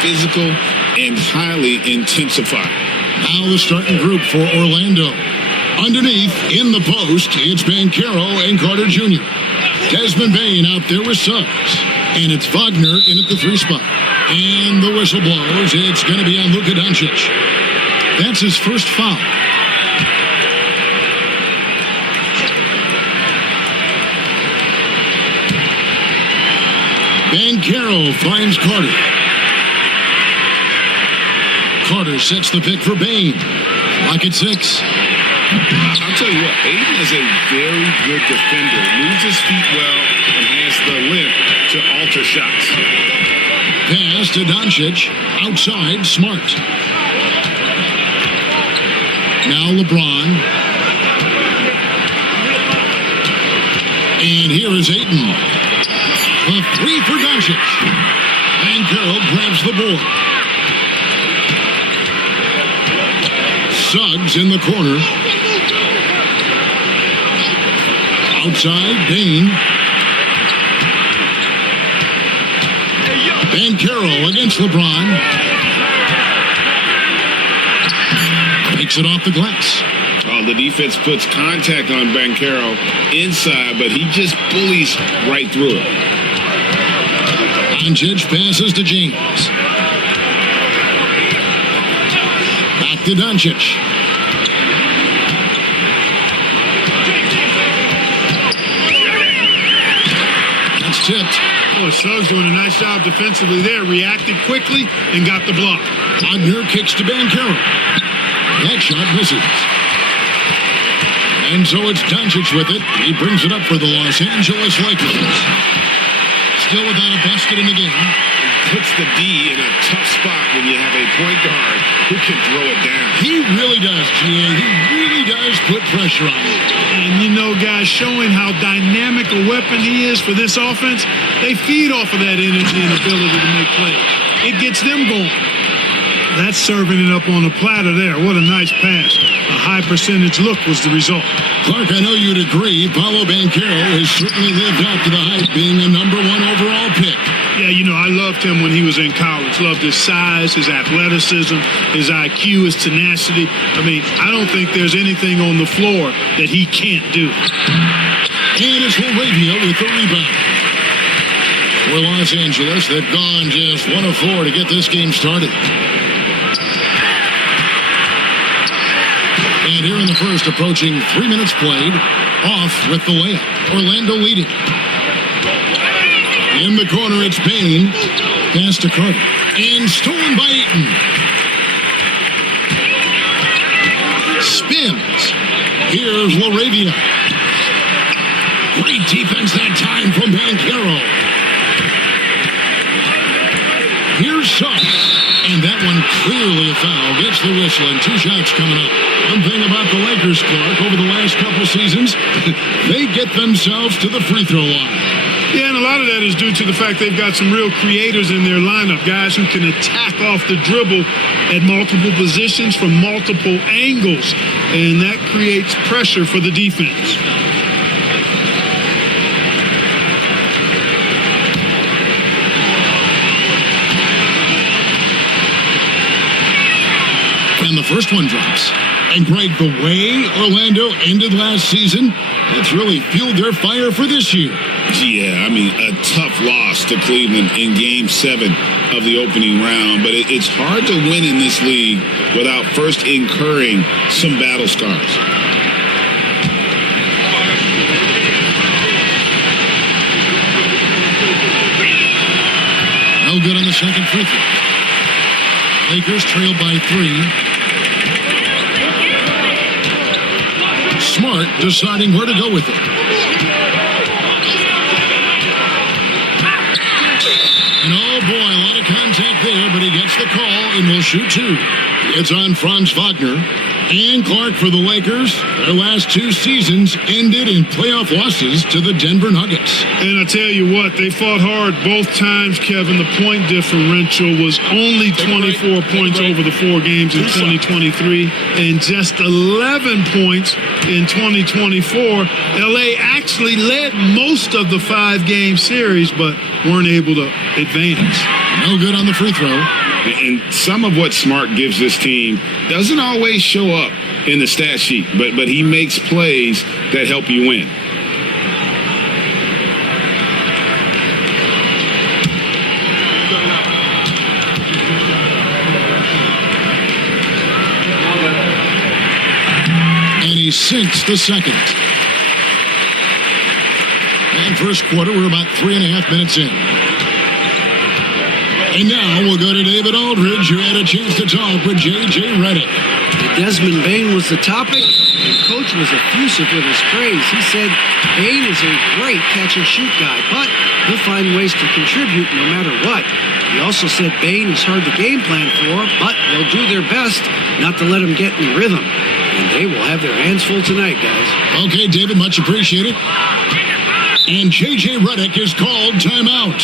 physical and highly intensified. Now the starting group for Orlando. Underneath, in the post, it's Banchero and Carter Jr. Desmond Bane out there with subs. And it's Wagner in at the 3 spot. And the whistle blows. It's going to be on Luka Doncic. That's his first foul. Banchero finds Carter. Carter sets the pick for Bane. Lock at 6. I'll tell you what, Aiden is a very good defender. Moves his feet well and has the length to alter shots. Pass to Doncic. Outside, Smart. Now LeBron. And here is Ayton. A 3 for Doncic. Banchero grabs the board. Suggs in the corner. Outside, Bane. Banchero against LeBron. Takes it off the glass. Oh, the defense puts contact on Banchero inside, but he just bullies right through it. Doncic passes to James. Back to Doncic. That's tipped. Oh, Suggs doing a nice job defensively there. Reacted quickly and got the block. Wagner kicks to Banchero. That shot misses. And so it's Doncic with it. He brings it up for the Los Angeles Lakers. Still without a basket in the game. Puts the D in a tough spot when you have a point guard who can throw it down. He really does, G.A. He really does put pressure on you. And you know, guys, showing how dynamic a weapon he is for this offense, they feed off of that energy and ability to make plays. It gets them going. That's serving it up on a platter there. What a nice pass. A high percentage look was the result. Clark, I know you'd agree. Paolo Banchero has certainly lived up to the hype, being a number 1 overall pick. Yeah, you know, I loved him when he was in college. Loved his size, his athleticism, his IQ, his tenacity. I mean, I don't think there's anything on the floor that he can't do. And it's Laravia with the rebound. For Los Angeles, they've gone just 1 of 4 to get this game started. And here in the first, approaching 3 minutes played, off with the layup. Orlando leading. In the corner, it's Bane. Pass to Carter. And stolen by Ayton. Spins. Here's Laravia. Great defense that time from Banchero. Here's Suggs. And that one clearly a foul. Gets the whistle and 2 shots coming up. One thing about the Lakers, Clark, over the last couple seasons, they get themselves to the free throw line. Yeah, and a lot of that is due to the fact they've got some real creators in their lineup, guys who can attack off the dribble at multiple positions from multiple angles, and that creates pressure for the defense. And the first one drops. And Greg, the way Orlando ended last season, that's really fueled their fire for this year. Yeah, I mean, a tough loss to Cleveland in Game 7 of the opening round. But it's hard to win in this league without first incurring some battle scars. No good on the second free throw. Lakers trail by 3. Smart deciding where to go with it. And oh boy, a lot of contact there, but he gets the call and will shoot 2. It's on Franz Wagner. And Clark for the Lakers. Their last 2 seasons ended in playoff losses to the Denver Nuggets. And I tell you what, they fought hard both times, Kevin. The point differential was only 24 points over the 4 games in 2023 and just 11 points in 2024. LA actually led most of the 5-game series, but weren't able to advance. No good on the free throw. And some of what Smart gives this team doesn't always show up in the stat sheet, but he makes plays that help you win. And he sinks the second. And first quarter, we're about 3.5 minutes in. And now we'll go to David Aldridge, who had a chance to talk with J.J. Redick. Desmond Bane was the topic, and Coach was effusive with his praise. He said Bane is a great catch-and-shoot guy, but he'll find ways to contribute no matter what. He also said Bane is hard to game plan for, but they'll do their best not to let him get in rhythm. And they will have their hands full tonight, guys. Okay, David, much appreciated. And J.J. Redick is called timeout.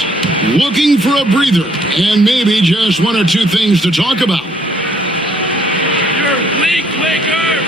Looking for a breather and maybe just one or two things to talk about. You're weak, Lakers!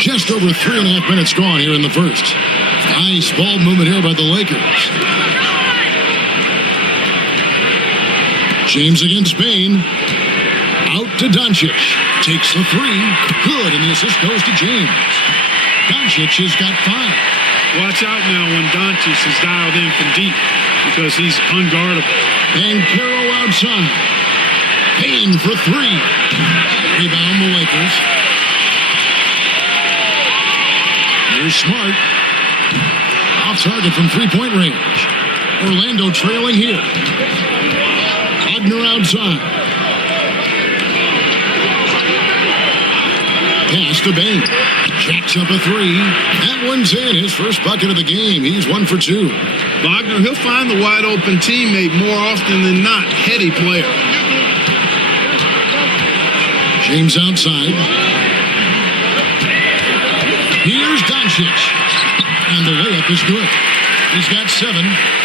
Just over 3.5 minutes gone here in the first. Nice ball movement here by the Lakers. James against Bane. Out to Doncic. Takes the three. Good, and the assist goes to James. Doncic has got 5. Watch out now when Doncic is dialed in from deep because he's unguardable. And Carroll outside. Bane for 3. Rebound the Lakers. Here's Smart. Off target from 3-point range. Orlando trailing here. Wagner outside. Pass to Bane. Jacks up a 3. That one's in. His first bucket of the game. He's 1 for 2. Wagner, he'll find the wide open teammate more often than not. Heady player. James outside. Here's Doncic. And the layup is good. He's got 7.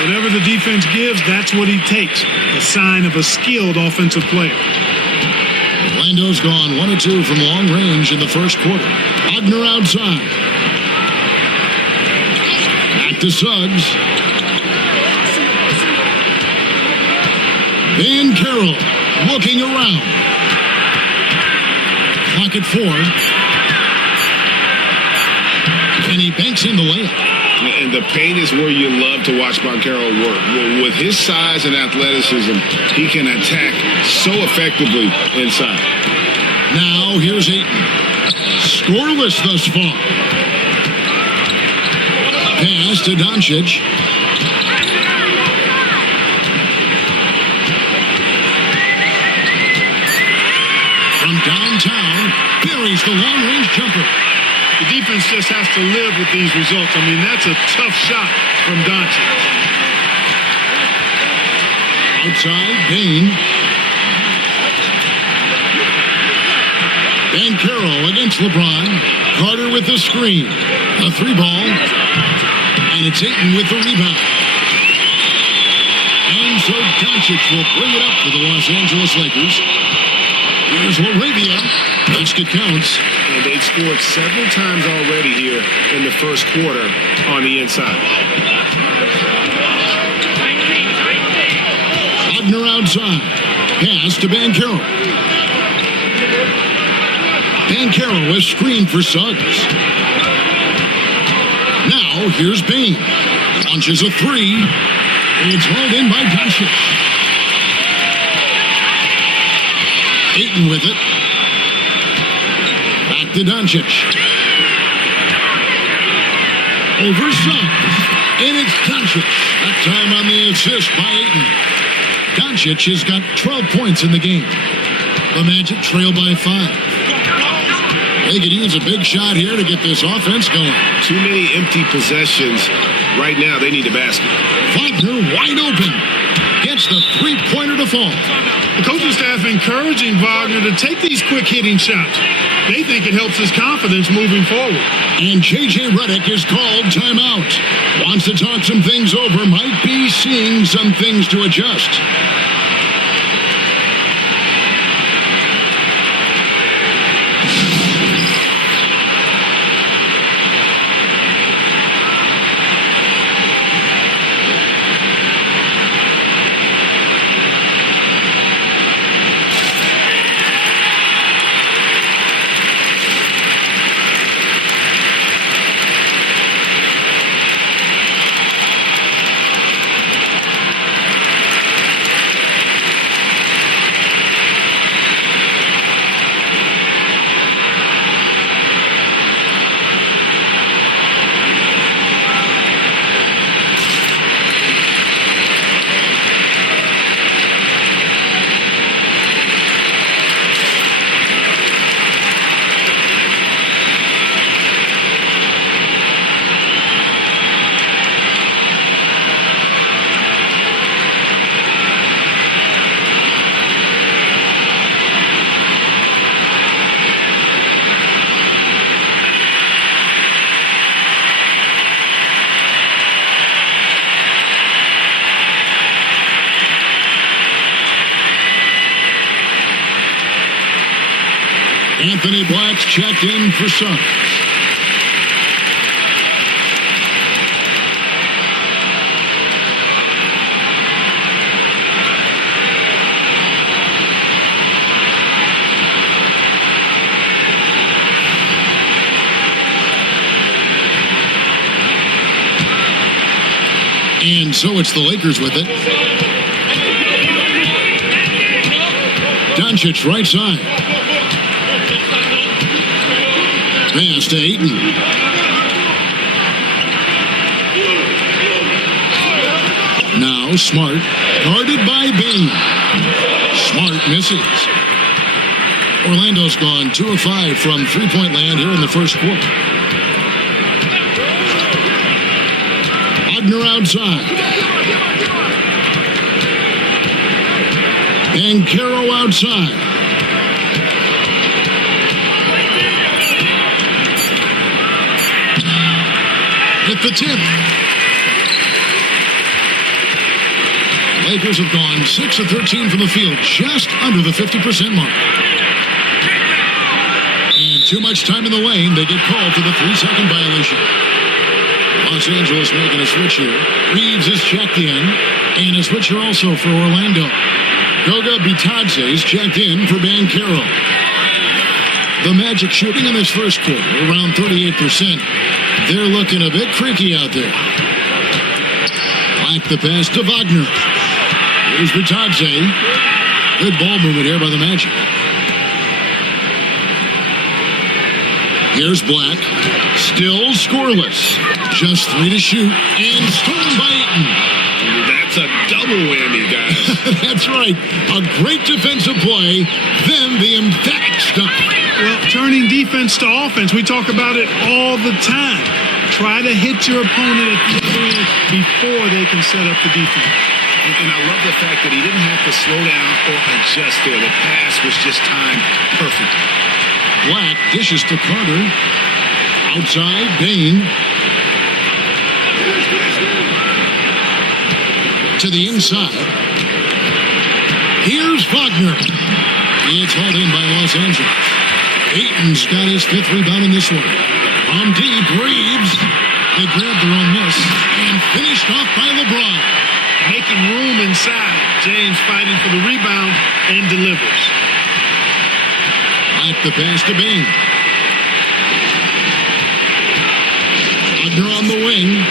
Whatever the defense gives, that's what he takes. A sign of a skilled offensive player. Orlando's gone 1 of 2 from long range in the first quarter. Wagner outside. Back to Suggs. Van Carroll looking around. Clock at 4. And he banks in the layup. And the paint is where you love to watch Banchero work. With his size and athleticism, he can attack so effectively inside. Now here's Ayton. Scoreless thus far. Pass to Doncic. From downtown, buries the long-range jumper. The defense just has to live with these results. I mean, that's a tough shot from Doncic. Outside, Bane. Banchero against LeBron. Carter with the screen. A 3-ball. And it's Ayton with the rebound. And so Doncic will bring it up for the Los Angeles Lakers. Here's Laravia. Basket counts. And they've scored several times already here in the first quarter on the inside. Wagner outside. Pass to Banchero. Banchero is screened for Suggs. Now here's Bane. Launches a 3. It's hauled in by Doncic. Ayton with it. Back to Doncic. Over Suggs. And it's Doncic. That time on the assist by Ayton. Doncic has got 12 points in the game. The Magic trail by 5. They could use a big shot here to get this offense going. Too many empty possessions. Right now, they need a basket. Wagner wide open. Gets the three-pointer to fall. The coaching staff encouraging Wagner to take these quick-hitting shots. They think it helps his confidence moving forward. And J.J. Redick is called timeout. Wants to talk some things over. Might be seeing some things to adjust. Anthony Black's checked in for Suggs. And so it's the Lakers with it. Doncic right side. Pass to Ayton. Now Smart, guarded by Bane. Smart misses. Orlando's gone 2 of 5 from three-point land here in the first quarter. Wagner outside. Banchero outside. Hit the tip. Lakers have gone 6 of 13 from the field, just under the 50% mark. And too much time in the lane, they get called for the 3-second violation. Los Angeles making a switch here. Reeves is checked in, and a switch here also for Orlando. Goga Bitadze is checked in for Banchero. The Magic shooting in this first quarter, around 38%. They're looking a bit creaky out there. Like the pass to Wagner. Here's Bitadze. Good ball movement here by the Magic. Here's Black. Still scoreless. Just 3 to shoot. And stolen by Ayton. That's a double whammy, guys. That's right. A great defensive play, then the emphatic stuff. Well, turning defense to offense, we talk about it all the time. Try to hit your opponent at the end before they can set up the defense. And I love the fact that he didn't have to slow down or adjust there. The pass was just timed perfectly. Black dishes to Carter. Outside, Bain. To the inside. Here's Wagner. It's hauled in by Los Angeles. Ayton's got his 5th rebound in this one. On deep, Reeves. They grabbed their own miss and finished off by LeBron. Making room inside. James fighting for the rebound and delivers. Back the pass to Bain. Wagner on the wing.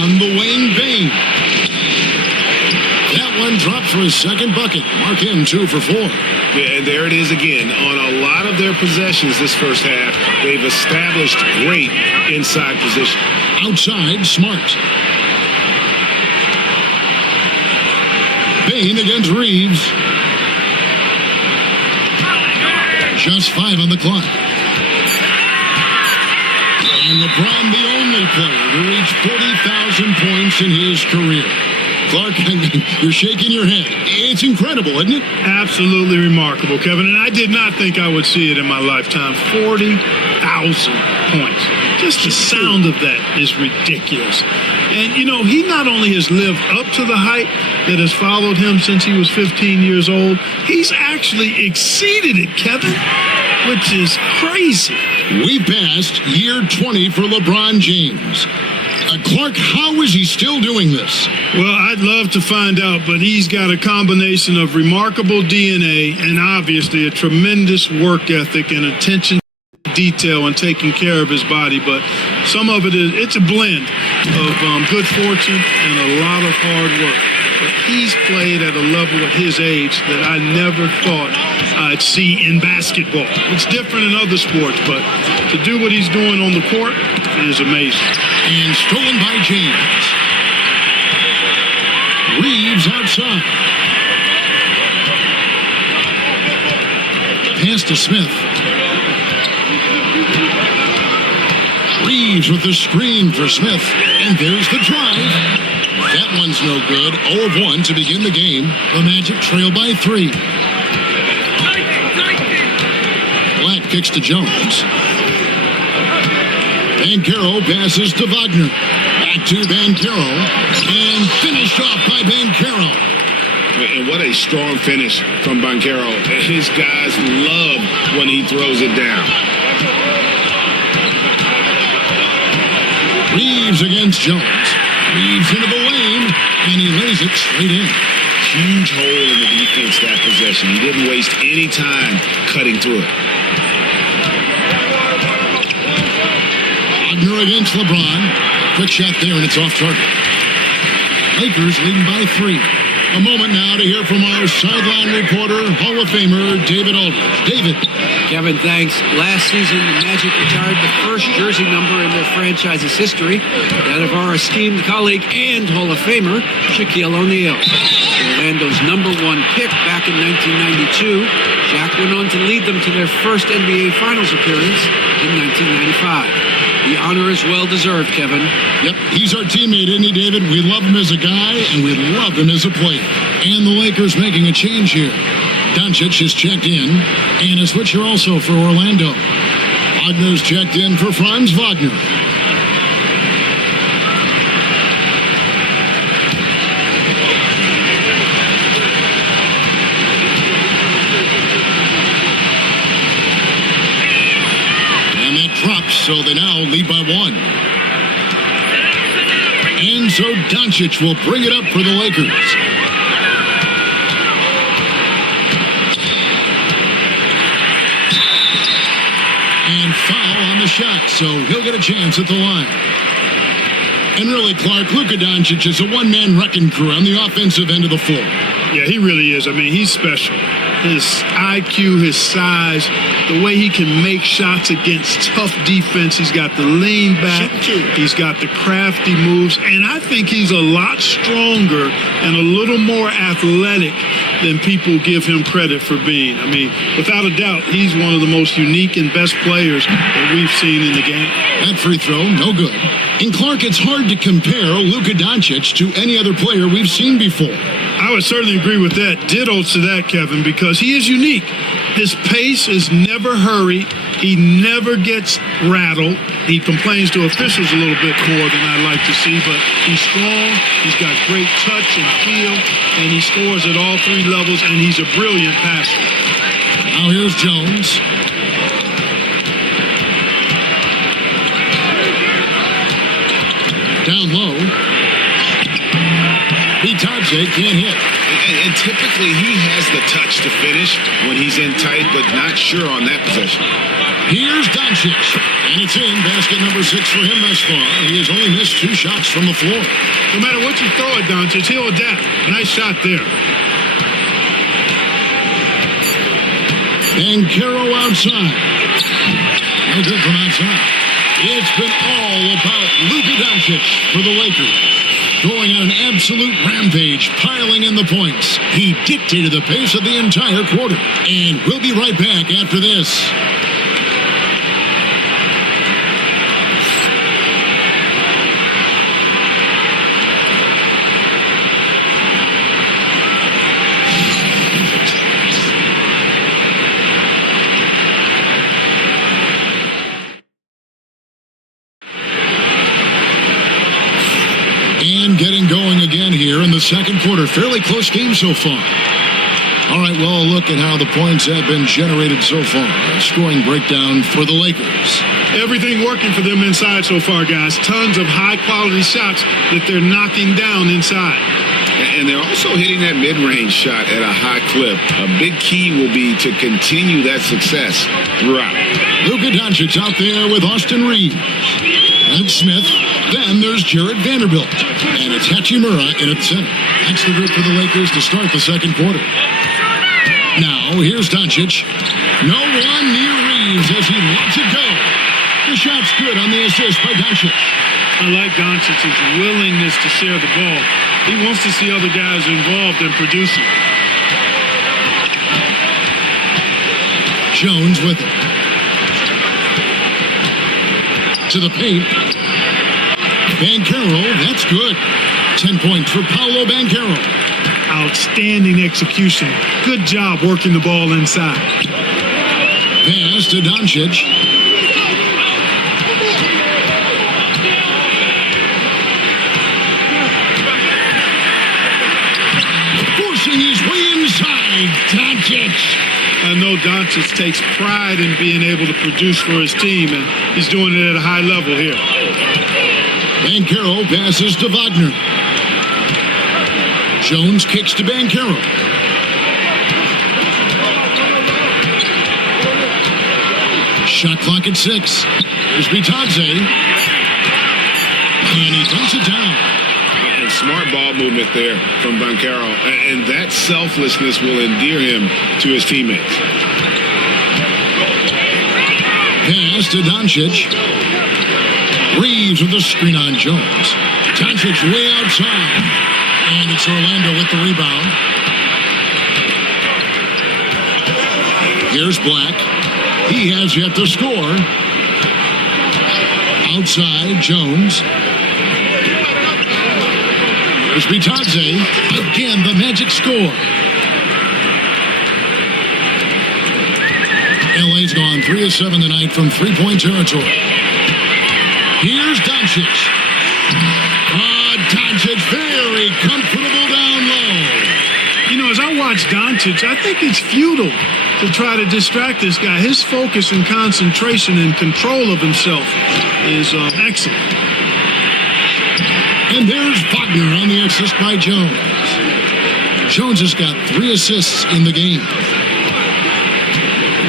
On the wing, Bain. That one dropped for his 2nd bucket. Mark him 2 for 4. Yeah, and there it is again. On a lot of their possessions this first half, they've established great inside position. Outside, Smart. Bain against Reeves. Just 5 on the clock. And LeBron, the only player to reach 40,000 points in his career. Clark, you're shaking your head. It's incredible, isn't it? Absolutely remarkable, Kevin. And I did not think I would see it in my lifetime. 40,000 points. Just the sound of that is ridiculous. And, you know, he not only has lived up to the hype that has followed him since he was 15 years old, he's actually exceeded it, Kevin, which is crazy. We passed year 20 for LeBron James. Clark, how is he still doing this? Well, I'd love to find out, but he's got a combination of remarkable DNA and obviously a tremendous work ethic and attention to detail and taking care of his body. But some of it's a blend of good fortune and a lot of hard work. But he's played at a level at his age that I never thought I'd see in basketball. It's different in other sports, but to do what he's doing on the court is amazing. And stolen by James. Reeves outside. Pass to Smith. Reeves with the screen for Smith. And there's the drive. That one's no good. 0 of 1 to begin the game. The Magic trail by 3. Black kicks to Jones. Banchero passes to Wagner. Back to Banchero. And finished off by Banchero. And what a strong finish from Banchero. His guys love when he throws it down. Reeves against Jones. Reeves into the lane, and he lays it straight in. Huge hole in the defense that possession. He didn't waste any time cutting through it. Wagner against LeBron. Quick shot there, and it's off target. Lakers leading by 3. A moment now to hear from our sideline reporter, Hall of Famer David Aldridge. David. Kevin, thanks. Last season, the Magic retired the first jersey number in their franchise's history, that of our esteemed colleague and Hall of Famer, Shaquille O'Neal. Orlando's #1 pick back in 1992, Shaq went on to lead them to their first NBA Finals appearance in 1995. The honor is well-deserved, Kevin. Yep, he's our teammate, isn't he, David? We love him as a guy, and we love him as a player. And the Lakers making a change here. Doncic is checked in, and a switcher also for Orlando. Wagner's checked in for Franz Wagner. And that drops, so they now lead by 1. And so Doncic will bring it up for the Lakers. And foul on the shot, so he'll get a chance at the line. And really, Clark, Luka Doncic is a one-man wrecking crew on the offensive end of the floor. Yeah, he really is. I mean, he's special. His IQ, his size, the way he can make shots against tough defense. He's got the lean back. He's got the crafty moves. And I think he's a lot stronger and a little more athletic than people give him credit for being. I mean, without a doubt, he's one of the most unique and best players that we've seen in the game. That free throw, no good. And Clark, it's hard to compare Luka Doncic to any other player we've seen before. I would certainly agree with that. Ditto to that, Kevin, because he is unique. His pace is never hurried. He never gets rattled. He complains to officials a little bit more than I like to see, but he's strong. He's got great touch and feel, and he scores at all three levels, and he's a brilliant passer. Now here's Jones. Down low. Bitadze can't hit. And typically he has the touch to finish when he's in tight, but not sure on that possession. Here's Doncic. And it's in. Basket number 6 for him thus far. He has only missed 2 shots from the floor. No matter what you throw at Doncic, he'll adapt. Nice shot there. Banchero outside. No good from outside. It's been all about Luka Doncic for the Lakers. Going on an absolute rampage, piling in the points. He dictated the pace of the entire quarter. And we'll be right back after this. Getting going again here in the second quarter. Fairly close game so far. All right, well, look at how the points have been generated so far. A scoring breakdown for the Lakers. Everything working for them inside so far, guys. Tons of high-quality shots that they're knocking down inside. And they're also hitting that mid-range shot at a high clip. A big key will be to continue that success throughout. Luka Doncic out there with Austin Reeves and Smith. Then there's Jared Vanderbilt. And it's Hachimura in at center. That's the group for the Lakers to start the second quarter. Now, here's Doncic. No one near Reeves as he lets it go. The shot's good on the assist by Doncic. I like Doncic's willingness to share the ball. He wants to see other guys involved in producing. Jones with it. To the paint. Banchero, that's good. 10 points for Paolo Banchero. Outstanding execution. Good job working the ball inside. Pass to Doncic. Forcing his way inside. Doncic. I know Doncic takes pride in being able to produce for his team, and he's doing it at a high level here. Banchero passes to Wagner. Jones kicks to Banchero. Shot clock at 6. Here's Bitadze. And he dumps it down. And smart ball movement there from Banchero. And that selflessness will endear him to his teammates. Pass to Doncic. Reeves with the screen on Jones. Doncic way outside. And it's Orlando with the rebound. Here's Black. He has yet to score. Outside, Jones. Here's Bitadze. Again, the magic score. LA's gone 3 of 7 tonight from three-point territory. Here's Doncic. Doncic very comfortable down low. You know, as I watch Doncic, I think it's futile to try to distract this guy. His focus and concentration and control of himself is excellent. And there's Wagner on the assist by Jones. Jones has got 3 assists in the game.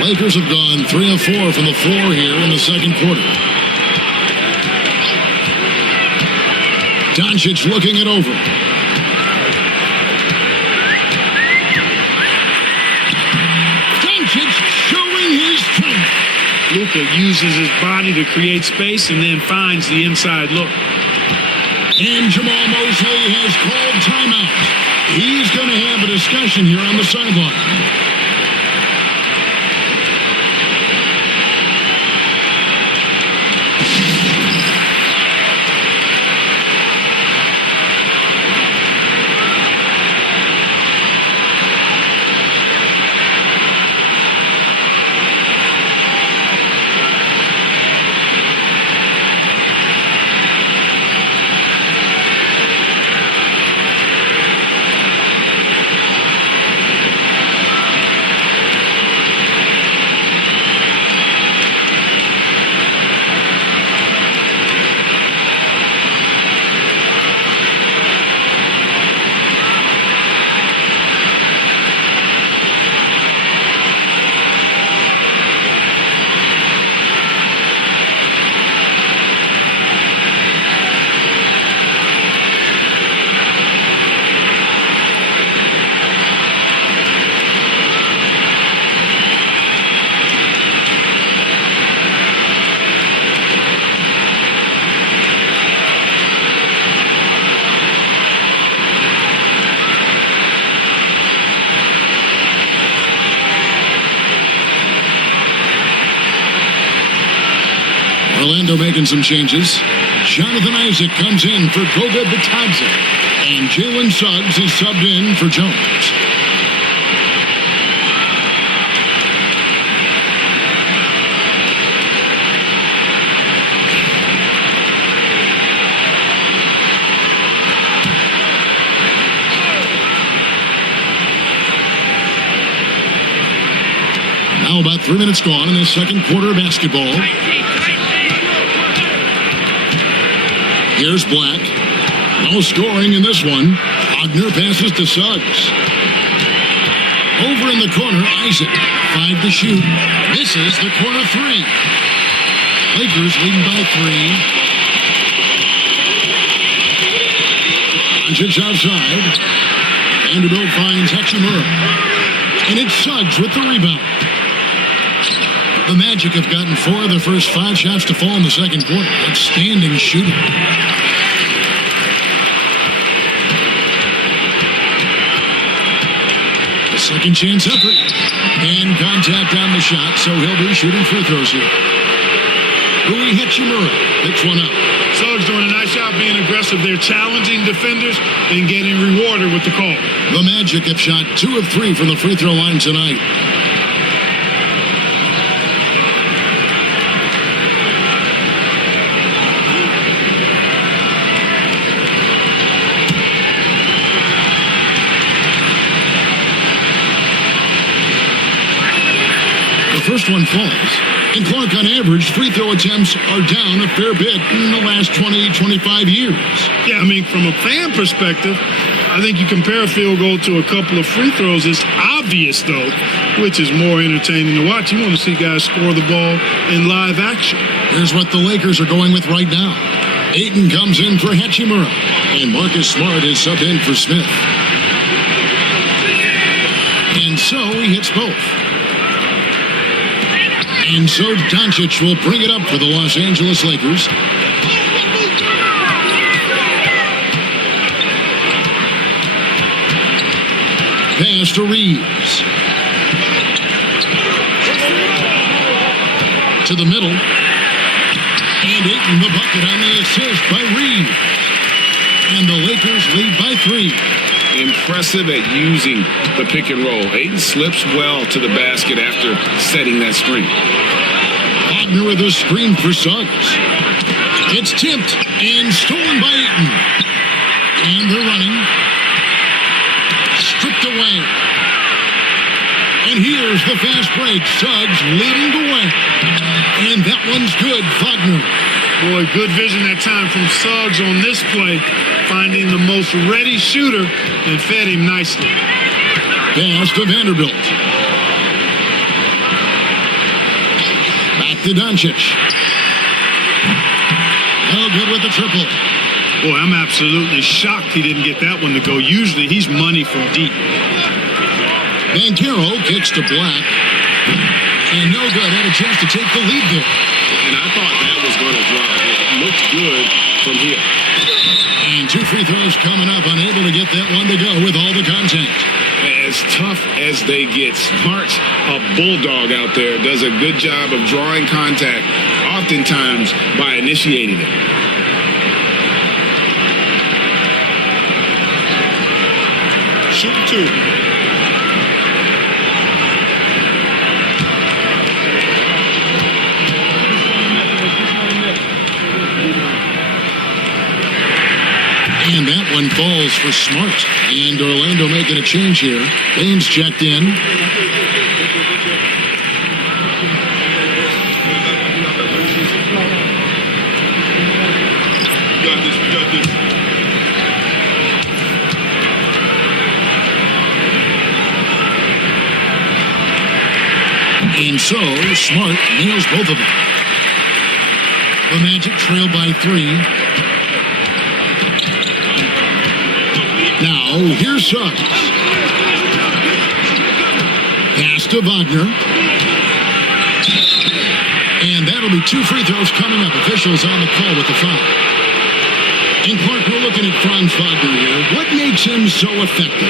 Lakers have gone 3 of 4 from the floor here in the second quarter. Doncic looking it over. Doncic showing his strength. Luka uses his body to create space and then finds the inside look. And Jamal Mosley has called timeout. He's going to have a discussion here on the sideline. Orlando making some changes. Jonathan Isaac comes in for Goga Bitadze. And Jalen Suggs is subbed in for Jones. Now about 3 minutes gone in the second quarter of basketball. Here's Black. No scoring in this one. Wagner passes to Suggs. Over in the corner, Isaac. 5 to shoot. Misses the corner 3. Lakers leading by 3. Doncic outside. Vanderbilt finds Hachimura. And it's Suggs with the rebound. The Magic have gotten 4 of the first 5 shots to fall in the second quarter. Outstanding shooting. The second chance effort. And contact on the shot, so he'll be shooting free throws here. Rui Hachimura picks one up. Suggs doing a nice job being aggressive. They're challenging defenders and getting rewarded with the call. The Magic have shot 2 of 3 from the free throw line tonight. First one falls. And Clark, on average, free throw attempts are down a fair bit in the last 20, 25 years. Yeah, I mean, from a fan perspective, I think you compare a field goal to a couple of free throws. It's obvious, though, which is more entertaining to watch. You want to see guys score the ball in live action. Here's what the Lakers are going with right now. Ayton comes in for Hachimura. And Marcus Smart is subbed in for Smith. And so he hits both. And so Doncic will bring it up for the Los Angeles Lakers. Pass to Reeves. To the middle. And Ayton the bucket on the assist by Reeves. And the Lakers lead by 3. Impressive at using the pick and roll. Ayton slips well to the basket after setting that screen. Wagner with a screen for Suggs. It's tipped and stolen by Ayton. And they're running. Stripped away. And here's the fast break. Suggs leading the way. And that one's good. Wagner. Boy, good vision that time from Suggs on this play, finding the most ready shooter and fed him nicely. Pass to Vanderbilt. Back to Doncic. No good with the triple. Boy, I'm absolutely shocked he didn't get that one to go. Usually he's money from deep. Banchero kicks to Black. And no good. Had a chance to take the lead there. And I thought that was going to drop. It looked good from here. And And 2 free throws coming up, unable to get that one to go with all the contact. As tough as they get, Smart's a bulldog out there, does a good job of drawing contact, oftentimes by initiating it. Shoot 2. And that one falls for Smart. And Orlando making a change here. Baines checked in. We got this. And so, Smart nails both of them. The Magic trail by 3. Now, here's Suggs. Pass to Wagner. And that'll be 2 free throws coming up. Officials on the call with the foul. And Clark, we're looking at Franz Wagner here. What makes him so effective?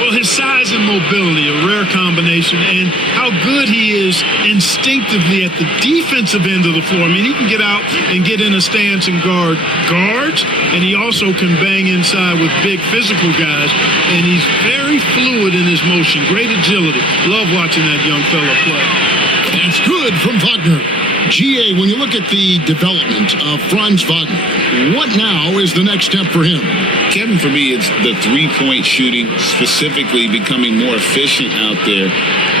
Well, his size and mobility, a rare combination, and how good he is instinctively at the defensive end of the floor. I mean, he can get out and get in a stance and guard guards, and he also can bang inside with big physical guys, and he's very fluid in his motion. Great agility. Love watching that young fella play. That's good from Wagner. GA, when you look at the development of Franz Wagner, what now is the next step for him? Kevin, for me, it's the three-point shooting, specifically becoming more efficient out there.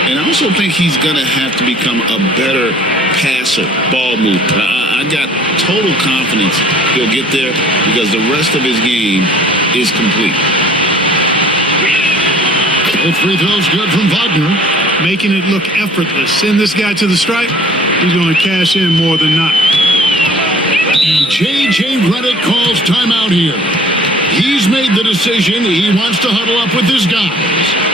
And I also think he's going to have to become a better passer, ball mover. I got total confidence he'll get there because the rest of his game is complete. Both free throws good from Wagner. Making it look effortless. Send this guy to the stripe, he's going to cash in more than not. And J.J. Redick calls timeout here. He's made the decision. He wants to huddle up with his guys.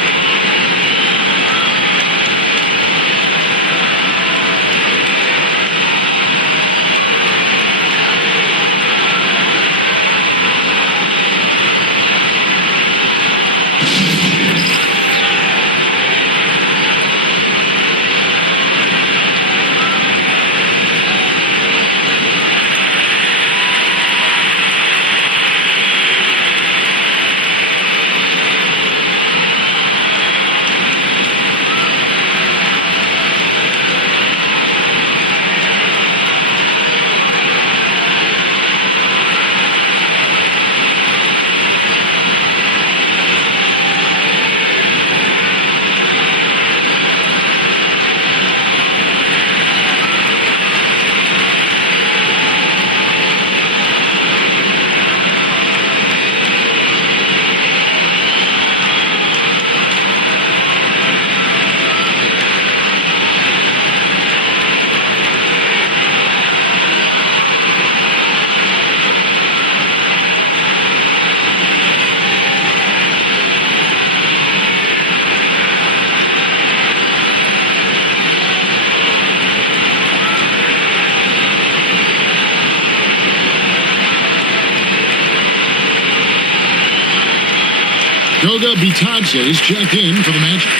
Goga Bitadze's checked in for the Magic.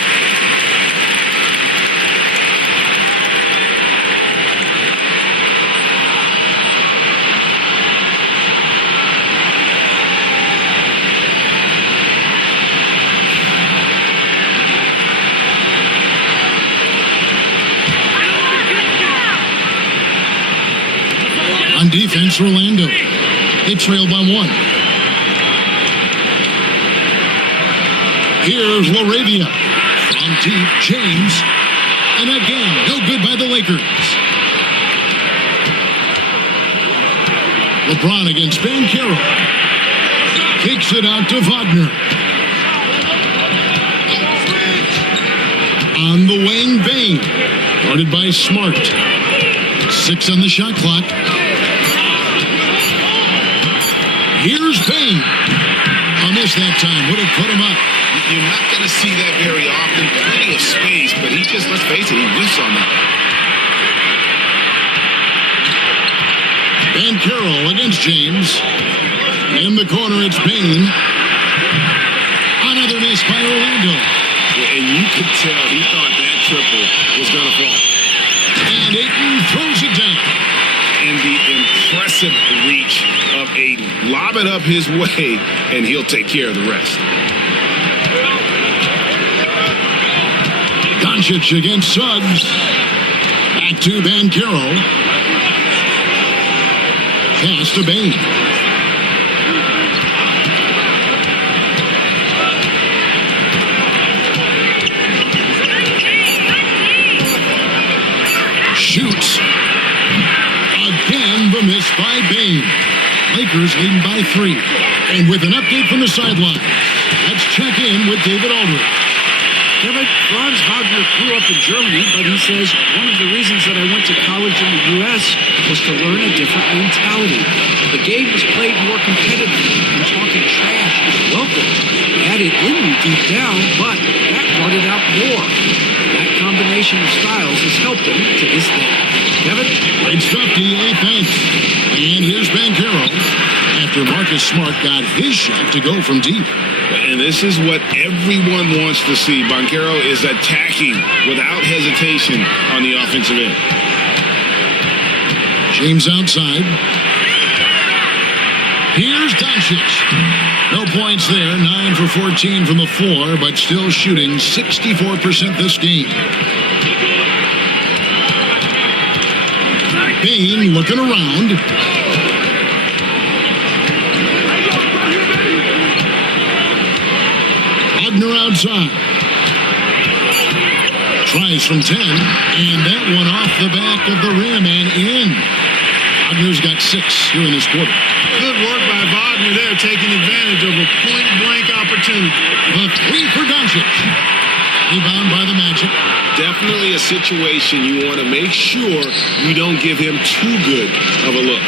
On defense, Orlando. They trail by 1. Here's Laravia. From deep, James. And again, no good by the Lakers. LeBron against Banchero. Kicks it out to Wagner. On the wing, Bane. Guarded by Smart. 6 on the shot clock. Here's Bane. A miss that time. Would have put him up. You're not going to see that very often. Plenty of space, but he just, let's face it, he whiffs on that. Banchero against James. In the corner, it's Bain. Another miss by Orlando. And you could tell he thought that triple was going to fall. And Ayton throws it down. And the impressive reach of Ayton. Lob it up his way, and he'll take care of the rest. Doncic against Suggs. Back to Banchero. Pass to Bain. Shoots. Again, the miss by Bain. Lakers leading by 3. And with an update from the sideline, let's check in with David Aldridge. Kevin, Franz Wagner grew up in Germany, but he says one of the reasons that I went to college in the U.S. was to learn a different mentality. The game was played more competitively, and talking trash is welcome. I had it in me deep down, but that brought it out more. That combination of styles has helped him to this day. Kevin? Great stuff, D.A. Thanks. And here's Banchero after Marcus Smart got his shot to go from deep. And this is what everyone wants to see. Banchero is attacking without hesitation on the offensive end. James outside. Here's Doncic. No points there. 9 for 14 from the floor, but still shooting 64% this game. Bain looking around. Wagner outside. Tries from 10, and that one off the back of the rim and in. Wagner's got 6 here in this quarter. Good work by Wagner there, taking advantage of a point-blank opportunity. The 3 for Doncic. Rebound by the Magic. Definitely a situation you want to make sure you don't give him too good of a look.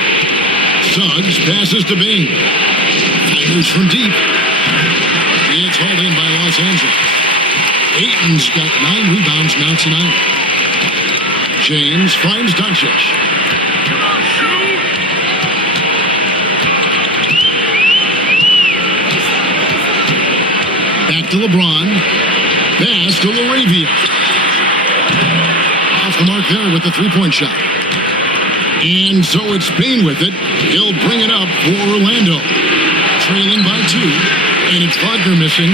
Suggs passes to Bain. Fires from deep. It's hauled in by Los Angeles. Ayton's got 9 rebounds now tonight. James finds Doncic. Back to LeBron. Pass to Laravia. Off the mark there with the three-point shot. And so it's Bain with it. He'll bring it up for Orlando. Trailing by 2. And it's Wagner missing.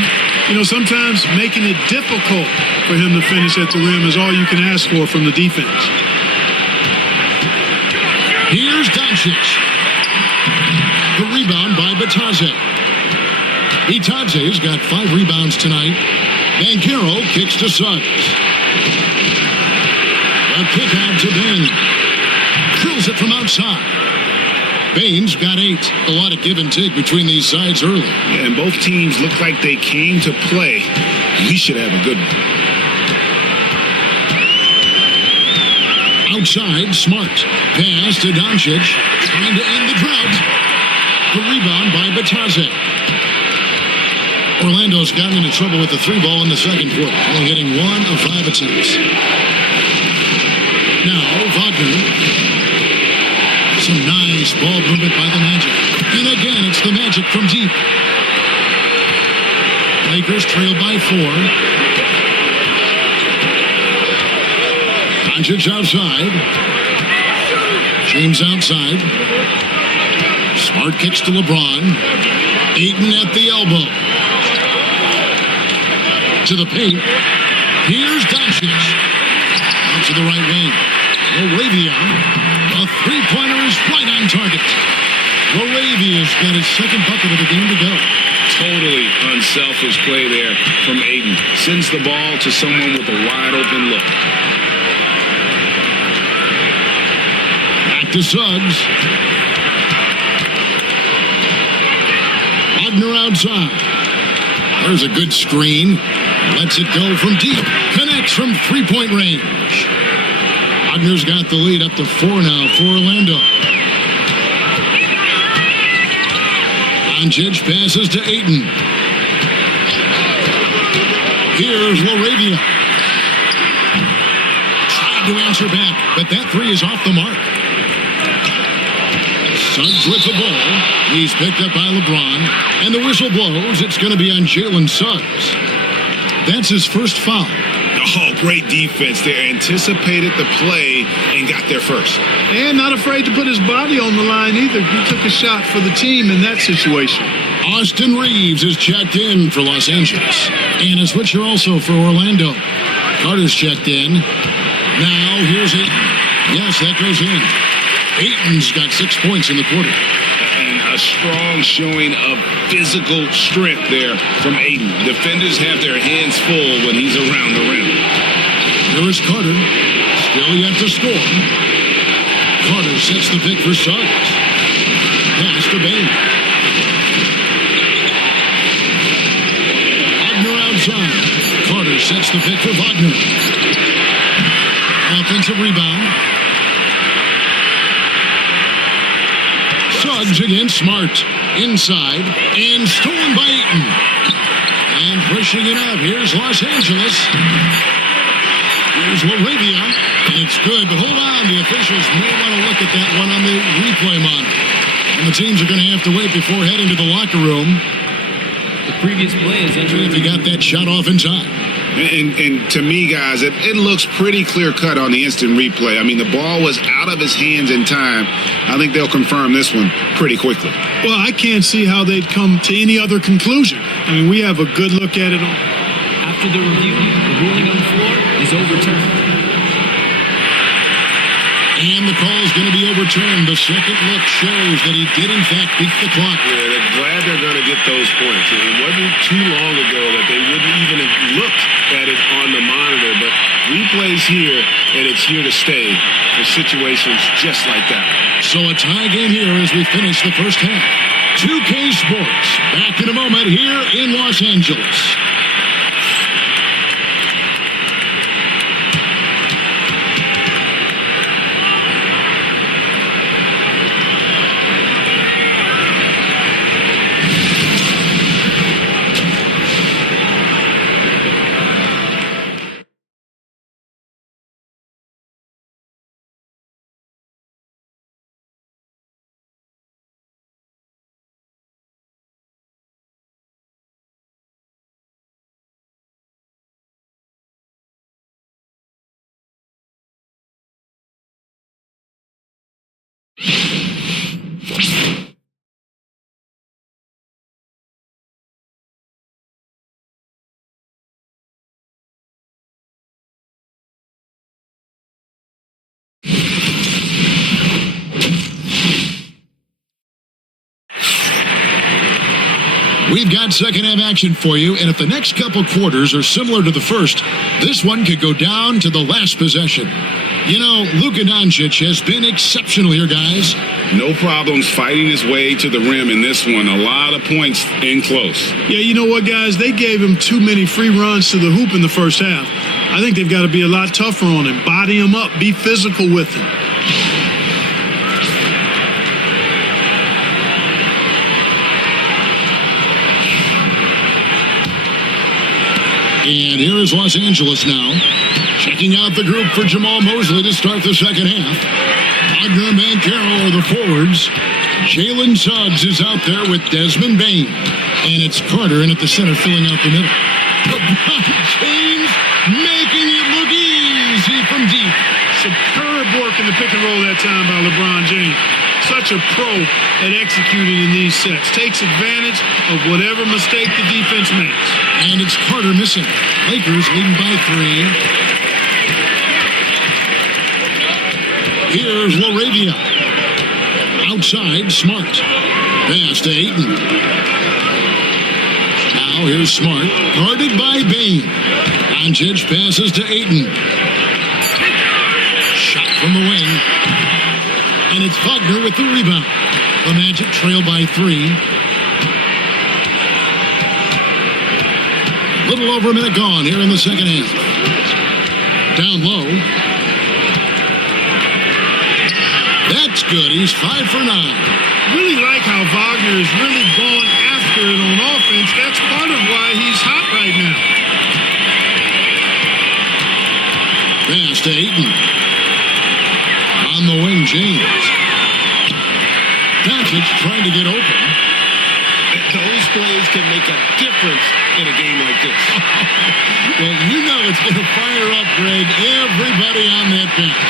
You know, sometimes making it difficult for him to finish at the rim is all you can ask for from the defense. Here's Doncic. The rebound by Bitadze. Bitadze's got 5 rebounds tonight. Banchero kicks to Suggs. A kick out to Bain. Drills it from outside. Bain's got 8. A lot of give and take between these sides early. Yeah, and both teams look like they came to play. We should have a good one. Outside, Smart. Pass to Doncic. Trying to end the drought. The rebound by Bitadze. Orlando's gotten into trouble with the 3-ball in the second quarter. Only hitting 1 of 5 attempts. Now, Wagner. Some nice ball movement by the Magic. And again, it's the Magic from deep. Lakers trail by 4. Doncic outside. James outside. Smart kicks to LeBron. Ayton at the elbow. To the paint. Here's Doncic. Out to the right wing. Laravia. A three-pointer is right on target. Laravia's got his second bucket of the game to go. Totally unselfish play there from Ayton. Sends the ball to someone with a wide-open look. Back to Suggs. Wagner outside. There's a good screen. Lets it go from deep. Connects from three-point range. Wagner's got the lead up to 4 now for Orlando. Doncic passes to Ayton. Here's Laravia. Tried to answer back, but that 3 is off the mark. Suggs with the ball. He's picked up by LeBron. And the whistle blows. It's going to be on Jalen Suggs. That's his first foul. Oh, great defense there. Anticipated the play and got there first. And not afraid to put his body on the line either. He took a shot for the team in that situation. Austin Reeves is checked in for Los Angeles. And a switcher also for Orlando. Carter's checked in. Now here's it. Yes, that goes in. Ayton's got 6 points in the quarter. And a strong showing of physical strength there from Ayton. Defenders have their hands full when he's around the rim. Here is Carter. Still yet to score. Carter sets the pick for Suggs. Pass to Bain. Wagner outside. Carter sets the pick for Wagner. Offensive rebound. Suggs against Smart. Inside. And stolen by Ayton. And pushing it up. Here's Los Angeles. Here's Laravia. And it's good, but hold on. The officials may want to look at that one on the replay monitor. And the teams are going to have to wait before heading to the locker room. The previous play is If he got that shot off in time. And to me, guys, it looks pretty clear-cut on the instant replay. I mean, the ball was out of his hands in time. I think they'll confirm this one pretty quickly. Well, I can't see how they'd come to any other conclusion. I mean, we have a good look at it. After the review, the ruling on the floor is overturned. And the call is going to be overturned. The second look shows that he did, in fact, beat the clock. Yeah, they're glad they're going to get those points. It wasn't too long ago that they wouldn't even have looked at it on the monitor, but replays here, and it's here to stay for situations just like that. So a tie game here as we finish the first half. 2K Sports, back in a moment here in Los Angeles. We've got second half action for you, and if the next couple quarters are similar to the first, this one could go down to the last possession. You know, Luka Doncic has been exceptional here, guys. No problems fighting his way to the rim in this one. A lot of points in close. Yeah, you know what, guys? They gave him too many free runs to the hoop in the first half. I think they've got to be a lot tougher on him. Body him up. Be physical with him. And here is Los Angeles now. Checking out the group for Jamal Mosley to start the second half. Wagner and Banchero are the forwards. Jalen Suggs is out there with Desmond Bain. And it's Carter in at the center filling out the middle. LeBron James making it look easy from deep. Superb work in the pick and roll that time by LeBron James. Such a pro at executing in these sets. Takes advantage of whatever mistake the defense makes. And it's Carter missing. Lakers leading by 3. Here's Laravia. Outside, Smart. Pass to Ayton. Now here's Smart. Guarded by Bain. Doncic passes to Ayton. Shot from the wing. And it's Wagner with the rebound. The Magic trail by 3. Little over a minute gone here in the second half. Down low. That's good. He's 5 for 9. Really like how Wagner is really going after it on offense. That's part of why he's hot right now. Pass to Ayton. On the wing, James. Doncic trying to get open. Those plays can make a difference in a game like this. Well, you know it's going to fire up, Greg, everybody on that bench.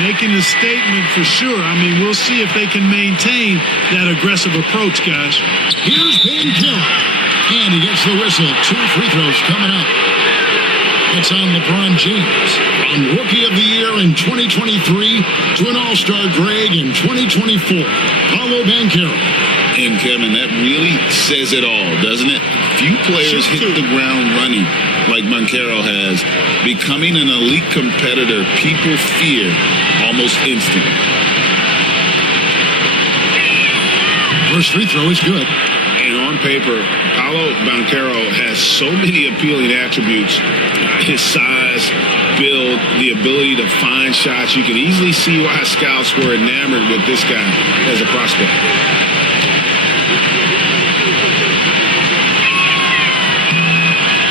Making a statement for sure. I mean, we'll see if they can maintain that aggressive approach, guys. Here's Banchero. And he gets the whistle. 2 free throws coming up. It's on LeBron James. From Rookie of the Year in 2023 to an All-Star Greg in 2024. Paolo Banchero. And Kevin, that really says it all, doesn't it? Few players hit the ground running like Banchero has. Becoming an elite competitor, people fear almost instantly. First free throw is good. And on paper, Paolo Banchero has so many appealing attributes. His size, build, the ability to find shots. You can easily see why scouts were enamored with this guy as a prospect.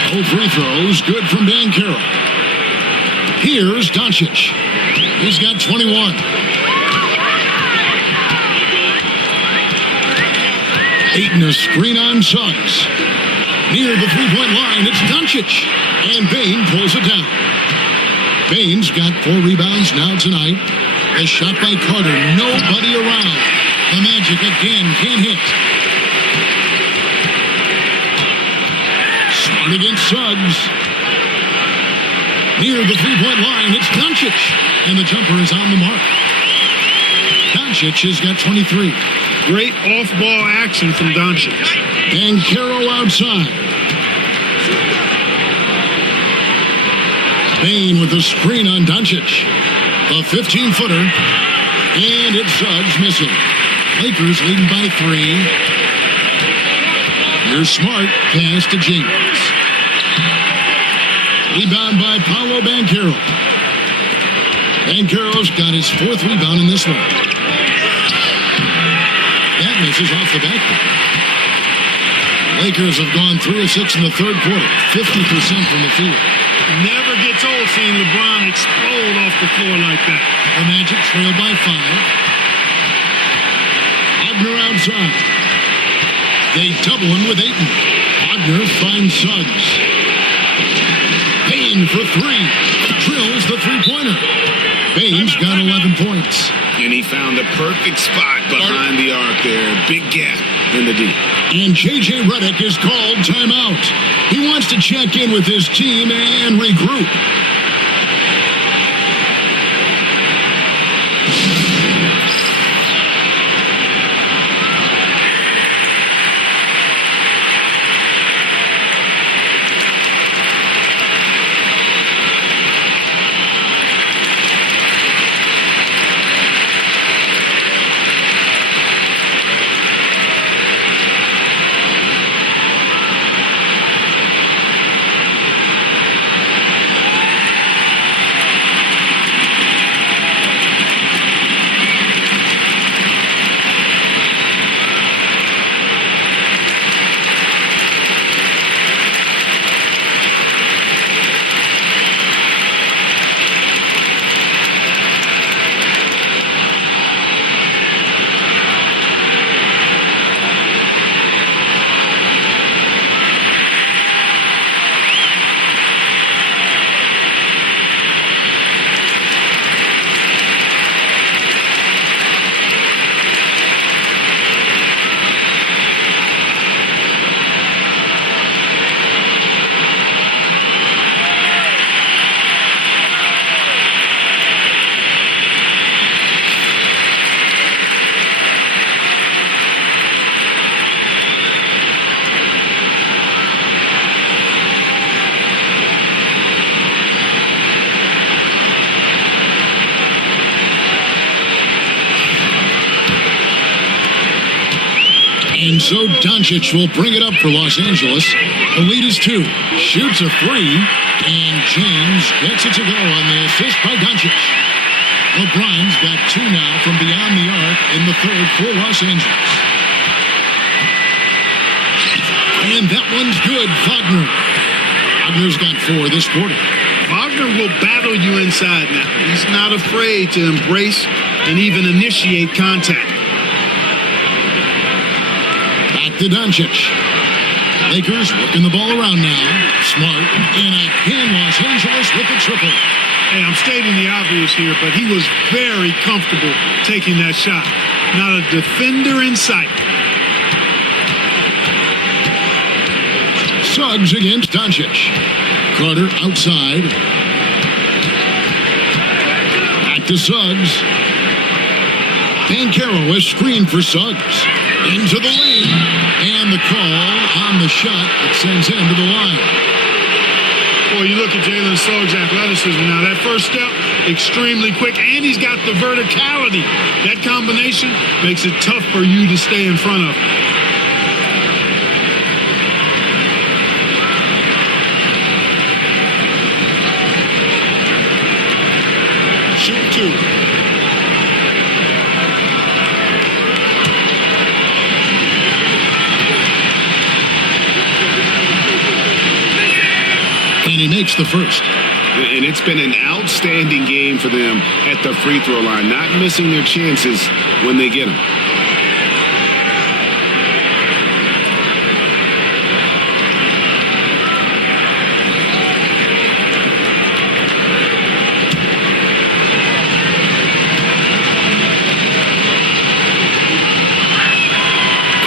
No free throws, good from Banchero. Here's Doncic. He's got 21. Aiton a screen on Suggs. Near the three-point line, it's Doncic. And Bane pulls it down. Bane's got 4 rebounds now tonight. A shot by Carter, nobody around. The Magic again can't hit. Smart against Suggs. Near the three-point line, it's Doncic. And the jumper is on the mark. Doncic has got 23. Great off-ball action from Doncic. Banchero outside. Bane with the screen on Doncic. A 15-footer. And it's Suggs missing. Lakers leading by 3. Here's Smart. Pass to James. Rebound by Paolo Banchero. Banchero's got his 4th rebound in this one. That misses off the backboard. Lakers have gone 3 of 6 in the third quarter. 50% from the field. Never gets old seeing LeBron explode off the floor like that. The Magic trail by 5. Wagner outside. They double him with Aiton. Wagner finds Suggs. Bane for 3. Drills the three-pointer. Bane's got 11 points. And he found the perfect spot behind the arc there. Big gap in the D. And J.J. Redick is called timeout. He wants to check in with his team and regroup. And so Doncic will bring it up for Los Angeles. The lead is 2. Shoots a 3. And James gets it to go on the assist by Doncic. LeBron's got 2 now from beyond the arc in the third for Los Angeles. And that one's good. Wagner. Wagner's got 4 this quarter. Wagner will battle you inside now. He's not afraid to embrace and even initiate contact. Back to Doncic. Lakers working the ball around now. Smart. And again, Los Angeles with the triple. Hey, I'm stating the obvious here, but he was very comfortable taking that shot. Not a defender in sight. Suggs against Doncic. Carter outside. Back to Suggs. Banchero is screened for Suggs. Into the lane. And the call on the shot that sends him to the line. Boy, you look at Jalen Suggs' athleticism now. That first step, extremely quick, and he's got the verticality. That combination makes it tough for you to stay in front of. Shoot two. And he makes the first. And it's been an outstanding game for them at the free throw line, not missing their chances when they get them.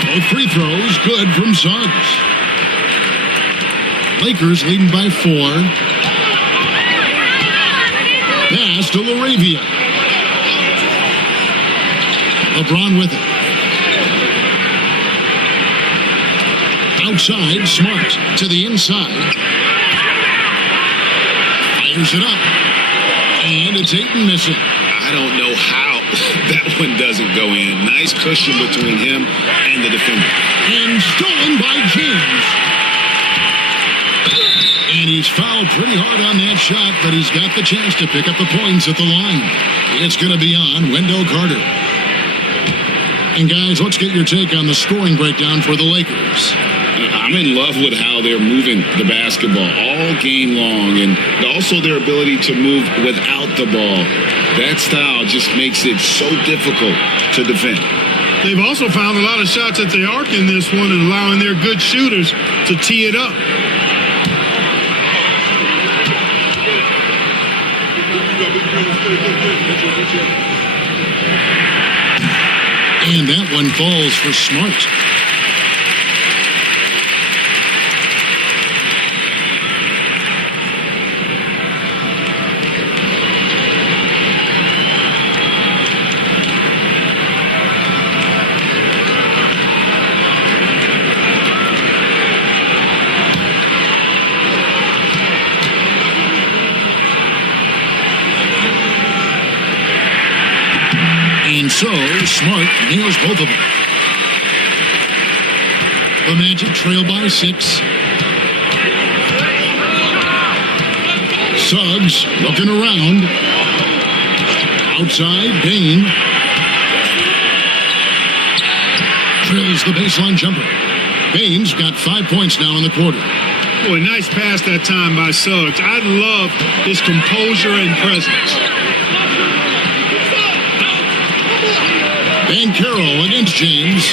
Both free throws good from Suggs. Lakers leading by 4. Pass to Laravia. LeBron with it. Outside, Smart to the inside. Fires it up. And it's Ayton missing. I don't know how that one doesn't go in. Nice cushion between him and the defender. And stolen by James. And he's fouled pretty hard on that shot, but he's got the chance to pick up the points at the line. It's going to be on Wendell Carter. And guys, let's get your take on the scoring breakdown for the Lakers. I'm in love with how they're moving the basketball all game long, and also their ability to move without the ball. That style just makes it so difficult to defend. They've also found a lot of shots at the arc in this one and allowing their good shooters to tee it up. And that one falls for Smart. And so, Smart nails both of them. The Magic trail by 6. Suggs looking around. Outside, Bane. Drills the baseline jumper. Bane's got 5 points now in the quarter. Boy, nice pass that time by Suggs. I love his composure and presence. Banchero against James.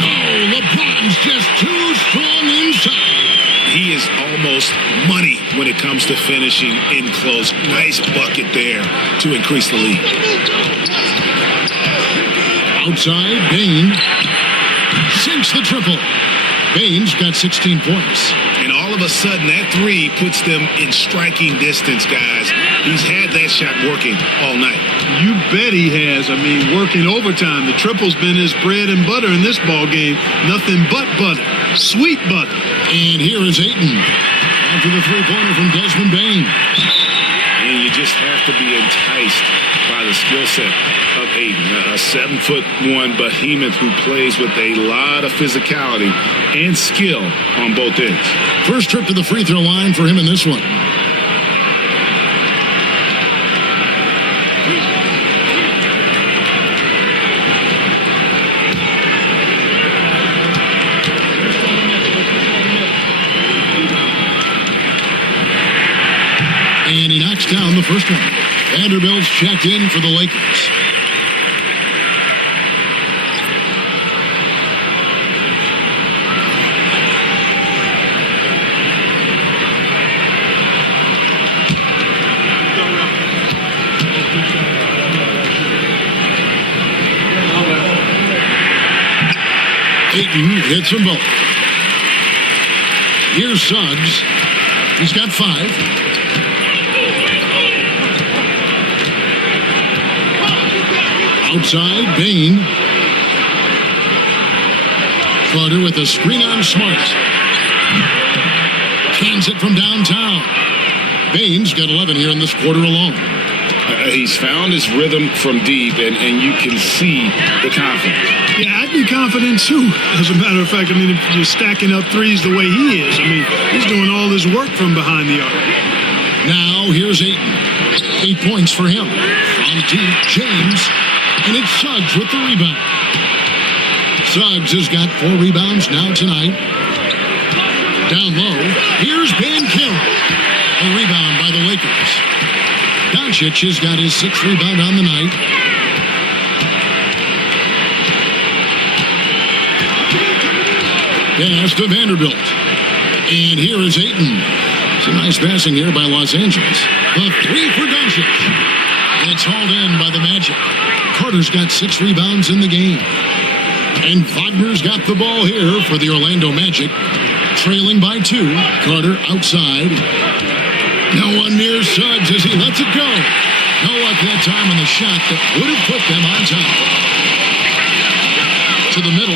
Oh, LeBron's just too strong inside. He is almost money when it comes to finishing in close. Nice bucket there to increase the lead. Outside, Bane sinks the triple. Bane's got 16 points. And all of a sudden, that three puts them in striking distance, guys. He's had that shot working all night. You bet he has. I mean, working overtime. The triple's been his bread and butter in this ball game. Nothing but butter. Sweet butter. And here is Ayton after the three-pointer from Desmond Bane. And you just have to be enticed by the skill set of Ayton, a 7'1" behemoth who plays with a lot of physicality and skill on both ends. First trip to the free throw line for him in this one. And he knocks down the first one. Vanderbilt's checked in for the Lakers. Ayton hits them both. Here's Suggs. He's got 5. Outside, Bain. Carter with a screen on Smart. Cans it from downtown. Bain's got 11 here in this quarter alone. He's found his rhythm from deep, and you can see the confidence. Yeah, I'd be confident too. As a matter of fact, I mean, if you're stacking up threes the way he is, I mean, he's doing all this work from behind the arc. Now here's Ayton. 8 points for him. From deep, James. And it's Suggs with the rebound. Suggs has got 4 rebounds now tonight. Down low, here's Banchero. A rebound by the Lakers. Doncic has got his 6th rebound on the night. Pass to Vanderbilt. And here is Ayton. Some nice passing here by Los Angeles. The 3 for Doncic. It's hauled in by the Magic. Carter's got 6 rebounds in the game. And Wagner's got the ball here for the Orlando Magic. Trailing by 2. Carter outside. No one near Suggs as he lets it go. No luck that time on the shot that would have put them on top. To the middle.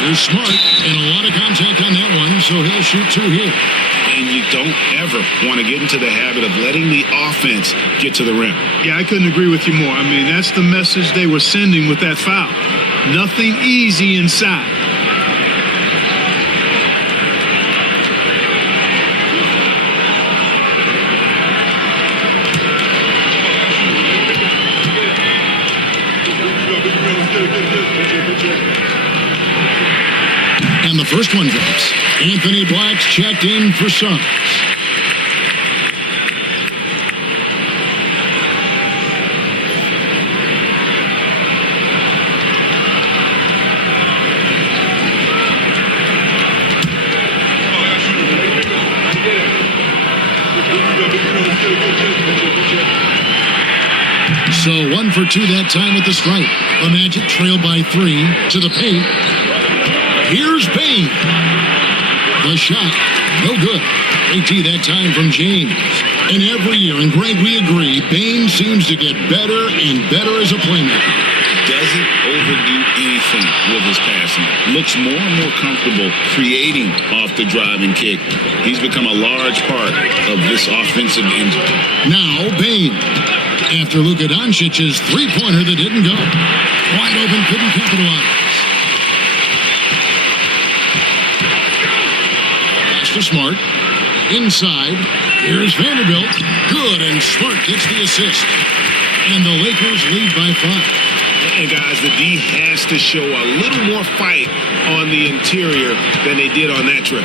Here's Smart, and a lot of contact on that one, so he'll shoot 2 here. And you don't ever want to get into the habit of letting the offense get to the rim. Yeah, I couldn't agree with you more. I mean, that's the message they were sending with that foul. Nothing easy inside. And the first one drops. Anthony Black's checked in for Suggs. So 1 for 2 that time at the stripe. The Magic trail by 3 to the paint. Here's Bain. The shot, no good. AT that time from James. And every year, and Greg, we agree, Bain seems to get better and better as a playmaker. Doesn't overdo anything with his passing. Looks more and more comfortable creating off the drive and kick. He's become a large part of this offensive engine. Now Bain. After Luka Doncic's 3-pointer that didn't go. Wide open, couldn't capitalize. To Smart. Inside. Here's Vanderbilt. Good, and Smart gets the assist. And the Lakers lead by 5. And guys, the D has to show a little more fight on the interior than they did on that trip.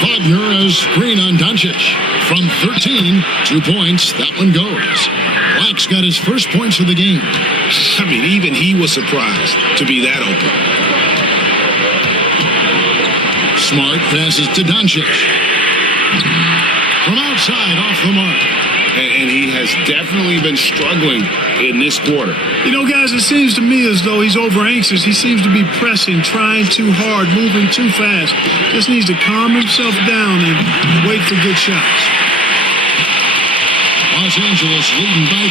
Wagner has screen on Doncic. From 13, 2 points. That one goes. Black's got his first points of the game. I mean, even he was surprised to be that open. Smart passes to Doncic. From outside, off the mark. And he has definitely been struggling in this quarter. You know, guys, it seems to me as though he's over anxious. He seems to be pressing, trying too hard, moving too fast. Just needs to calm himself down and wait for good shots. Los Angeles leading by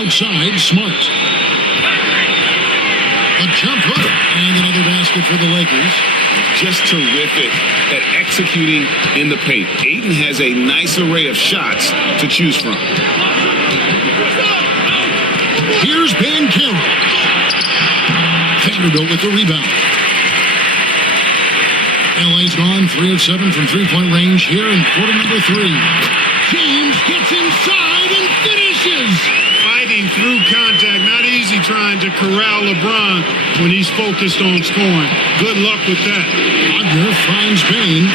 3. Outside, Smart. A jump hook and another basket for the Lakers. Just terrific at executing in the paint. Ayton has a nice array of shots to choose from. Here's Banchero. Vanderbilt with the rebound. LA's gone 3 of 7 from 3-point range here in quarter number 3. James gets inside and finishes. Fighting through contact, not easy trying to corral LeBron when he's focused on scoring. Good luck with that. Wagner finds Bain.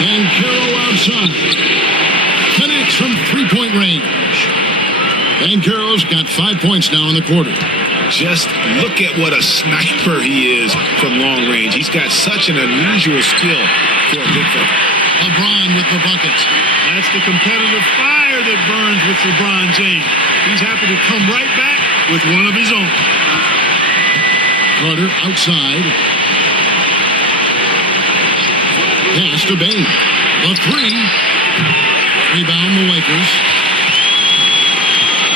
Banchero outside. Connects from 3-point range. Banchero's got 5 points now in the quarter. Just look at what a sniper he is from long range. He's got such an unusual skill for a big fella. LeBron with the bucket. That's the competitive fire that burns with LeBron James. He's happy to come right back with one of his own. Carter outside. Pass to Bain. The three. Rebound the Lakers.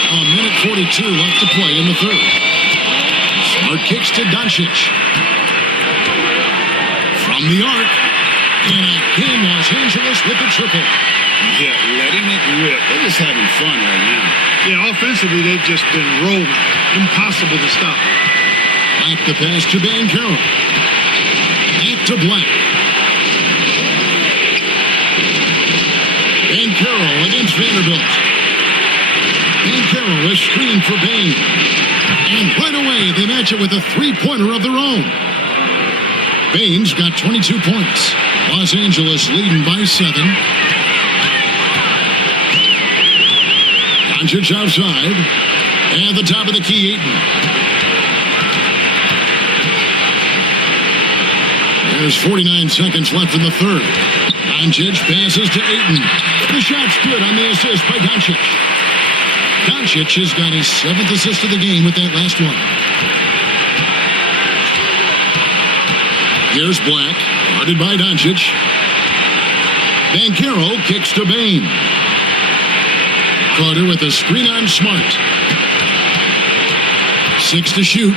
A minute 42 left to play in the third. Smart kicks to Doncic. From the arc. And again, Los Angeles with the triple. Yeah, letting it rip. They're just having fun right now. Yeah, offensively, they've just been rolling. Impossible to stop. Back the pass to Banchero. Back to Black. Banchero against Vanderbilt. Banchero is screened for Bain. And right away, they match it with a three-pointer of their own. Bain's got 22 points. Los Angeles leading by 7. Doncic outside. At the top of the key, Ayton. There's 49 seconds left in the third. Doncic passes to Ayton. The shot's good on the assist by Doncic. Doncic has got his 7th assist of the game with that last one. Here's Black, guarded by Doncic. Banchero kicks to Bain. Carter with a screen on Smart. 6 to shoot.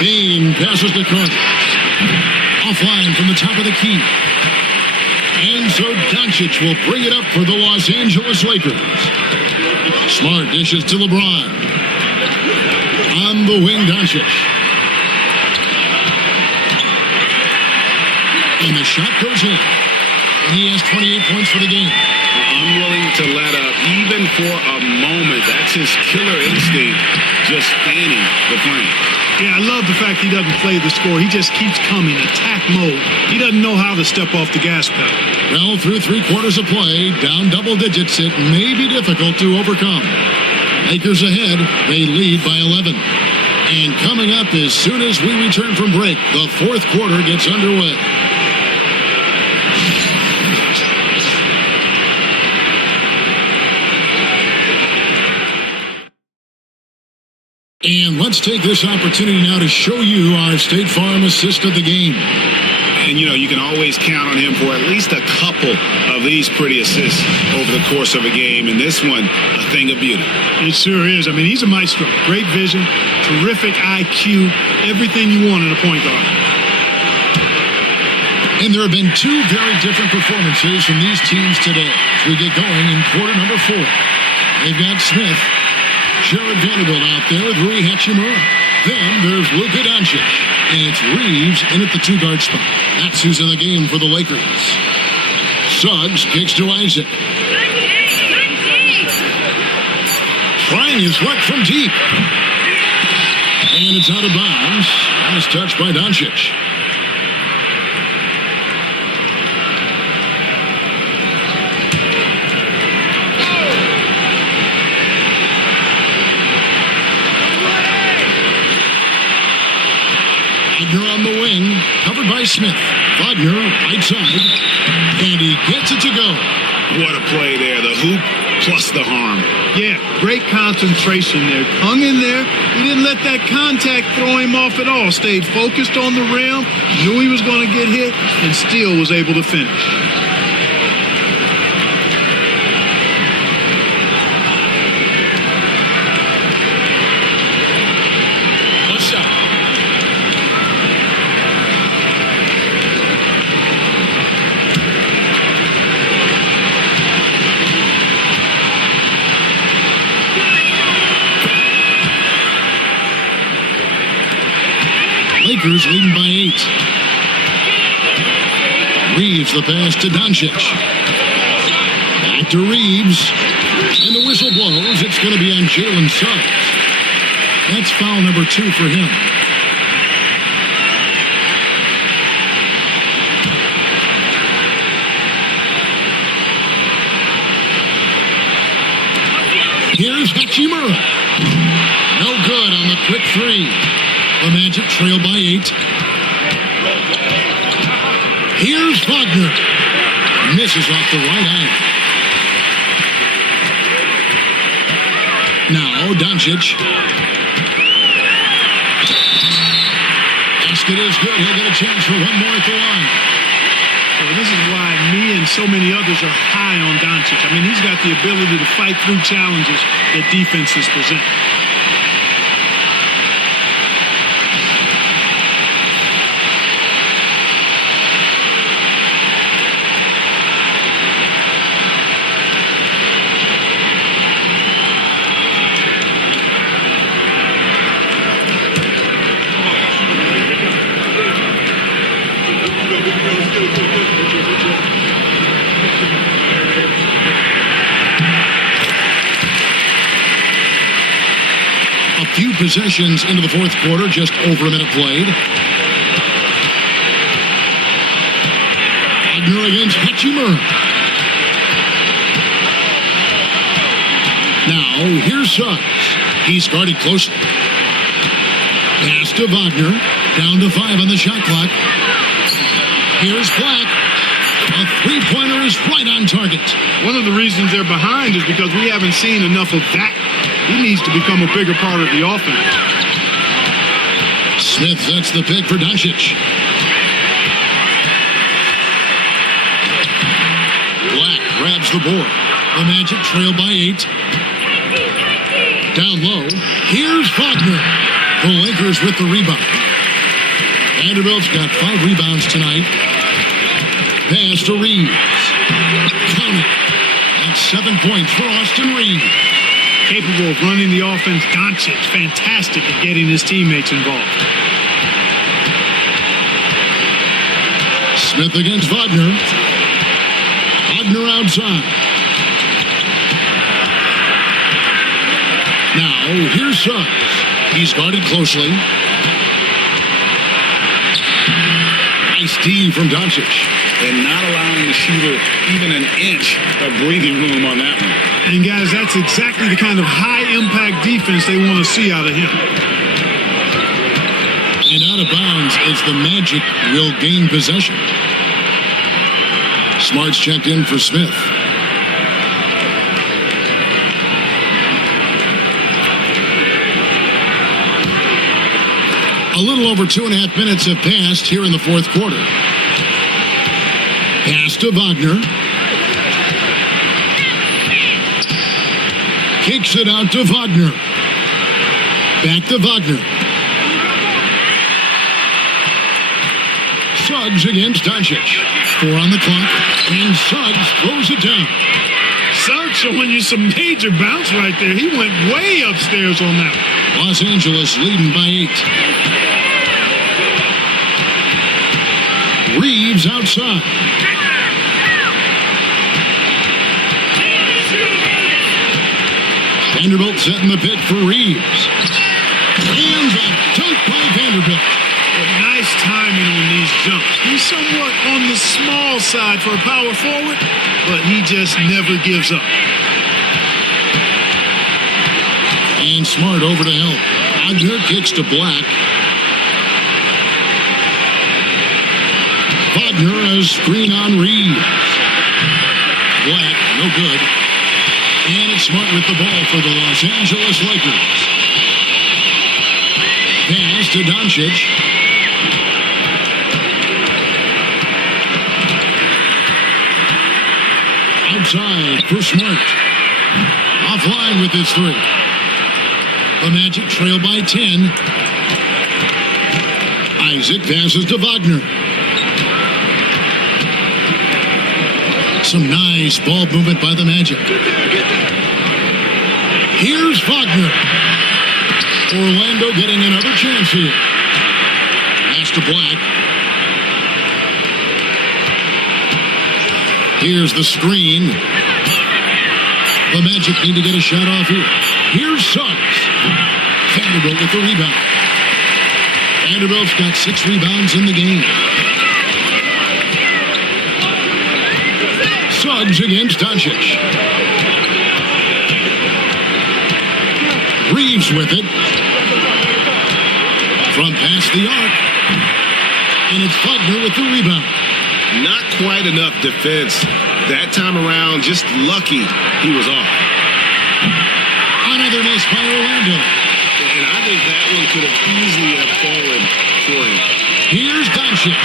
Bain passes to Carter. Offline from the top of the key. And so Doncic will bring it up for the Los Angeles Lakers. Smart dishes to LeBron. On the wing, Doncic. And the shot goes in. And he has 28 points for the game. Unwilling to let up, even for a moment. That's his killer instinct, just fanning the flame. Yeah, I love the fact he doesn't play the score. He just keeps coming, attack mode. He doesn't know how to step off the gas pedal. Well, through 3 quarters of play, down double digits, it may be difficult to overcome. Lakers ahead, they lead by 11. And coming up as soon as we return from break, the fourth quarter gets underway. And let's take this opportunity now to show you our State Farm assist of the game. And, you can always count on him for at least a couple of these pretty assists over the course of a game. And this one, a thing of beauty. It sure is. I mean, he's a maestro. Great vision, terrific IQ, everything you want in a point guard. And there have been 2 very different performances from these teams today as we get going in quarter number 4. They've got Smith, Jared Vanderbilt out there with Rui Hachimura. Then there's Luka Doncic. And it's Reeves in at the 2-guard spot. That's who's in the game for the Lakers. Suggs kicks to Isaac. Trying his luck from deep. And it's out of bounds. Last touch by Doncic. Wagner on the wing, covered by Smith. Wagner right side, and he gets it to go. What a play there. The hoop plus the harm. Yeah, great concentration there. Hung in there. He didn't let that contact throw him off at all. Stayed focused on the rim, knew he was going to get hit, and still was able to finish. Lakers leading by 8. Reeves the pass to Doncic. Back to Reeves. And the whistle blows. It's going to be on Jalen Suggs. That's foul number 2 for him. Here's Hachimura. No good on the quick 3. The Magic trail by 8. Here's Wagner. misses off the right eye. Now, Doncic. Basket is good. He'll get a chance for one more at the line. Well, this is why me and so many others are high on Doncic. I mean, he's got the ability to fight through challenges that defenses present. Few possessions into the fourth quarter, just over a minute played. Wagner against Hachimura. Now, here's Suggs. He's guarded closely. Pass to Wagner. Down to 5 on the shot clock. Here's Black. A three-pointer is right on target. One of the reasons they're behind is because we haven't seen enough of that. He needs to become a bigger part of the offense. Smith sets the pick for Doncic. Black grabs the board. The Magic trail by 8. Down low. Here's Wagner. The Lakers with the rebound. Vanderbilt's got 5 rebounds tonight. Pass to Reeves. Count it. That's 7 points for Austin Reeves. Capable of running the offense. Doncic, fantastic at getting his teammates involved. Smith against Wagner. Wagner outside. Now, here's Suggs. He's guarded closely. Nice D from Doncic. And not allowing the shooter even an inch of breathing room on that one. And guys, that's exactly the kind of high-impact defense they want to see out of him. And out of bounds as the Magic will gain possession. Smart's checked in for Smith. A little over 2.5 minutes have passed here in the fourth quarter. Pass to Wagner. Kicks it out to Wagner. Back to Wagner. Suggs against Doncic. 4 on the clock, and Suggs throws it down. Suggs showing you some major bounce right there. He went way upstairs on that one. Los Angeles leading by 8. Reeves outside. Vanderbilt setting the pick for Reeves. And the dunk by Vanderbilt. Nice timing on these jumps. He's somewhat on the small side for a power forward, but he just never gives up. And Smart over to help. Wagner kicks to Black. Wagner has screen on Reeves. Black, no good. And it's Smart with the ball for the Los Angeles Lakers. Pass to Doncic. Outside for Smart. Offline with his 3. The Magic trail by 10. Isaac passes to Wagner. Some nice ball movement by the Magic. Here's Wagner. Orlando getting another chance here. Pass to Black. Here's the screen. The Magic need to get a shot off here. Here's Suggs. Vanderbilt with the rebound. Vanderbilt's got 6 rebounds in the game. Suggs against Doncic. Reeves with it. From past the arc. And it's Wagner with the rebound. Not quite enough defense. That time around, just lucky he was off. Another miss by Orlando. And I think that one could have easily have fallen for him. Here's Doncic.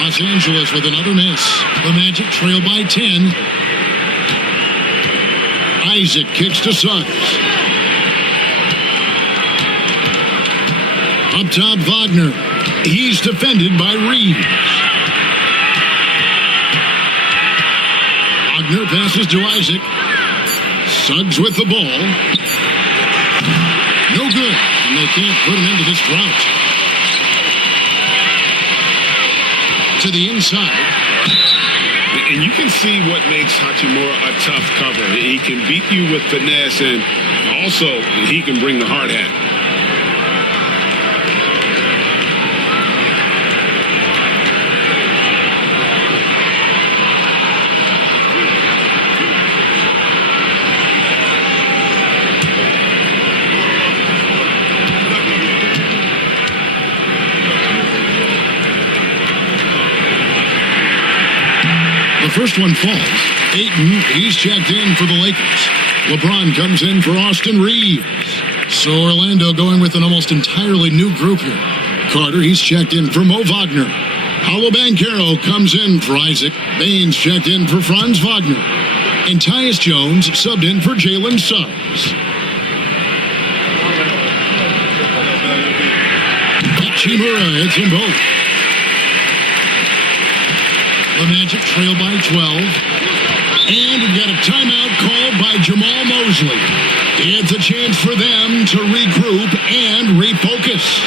Los Angeles with another miss. The Magic trail by 10. Isaac kicks to Suggs. Up top, Wagner. He's defended by Reeves. Wagner passes to Isaac. Suggs with the ball. No good. And they can't put him into this drought. To the inside. And you can see what makes Hachimura a tough cover. He can beat you with finesse, and also he can bring the hard hat. First one falls. Ayton, he's checked in for the Lakers. LeBron comes in for Austin Reeves. So Orlando going with an almost entirely new group here. Carter, he's checked in for Mo Wagner. Paolo Banchero comes in for Isaac. Baines checked in for Franz Wagner. And Tyus Jones subbed in for Jalen Suggs. Hachimura hits them both. The Magic trail by 12. And we've got a timeout called by Jamal Mosley. It's a chance for them to regroup and refocus.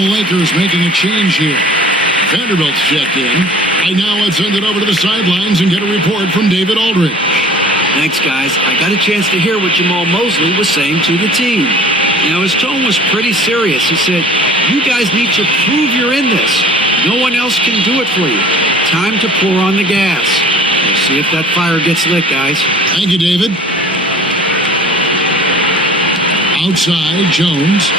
Lakers making a change here. Vanderbilt's checked in. Right now, let's send it over to the sidelines and get a report from David Aldridge. Thanks, guys. I got a chance to hear what Jamal Mosley was saying to the team. Now, his tone was pretty serious. He said, you guys need to prove you're in this. No one else can do it for you. Time to pour on the gas. We'll see if that fire gets lit, guys. Thank you, David. Outside, Jones.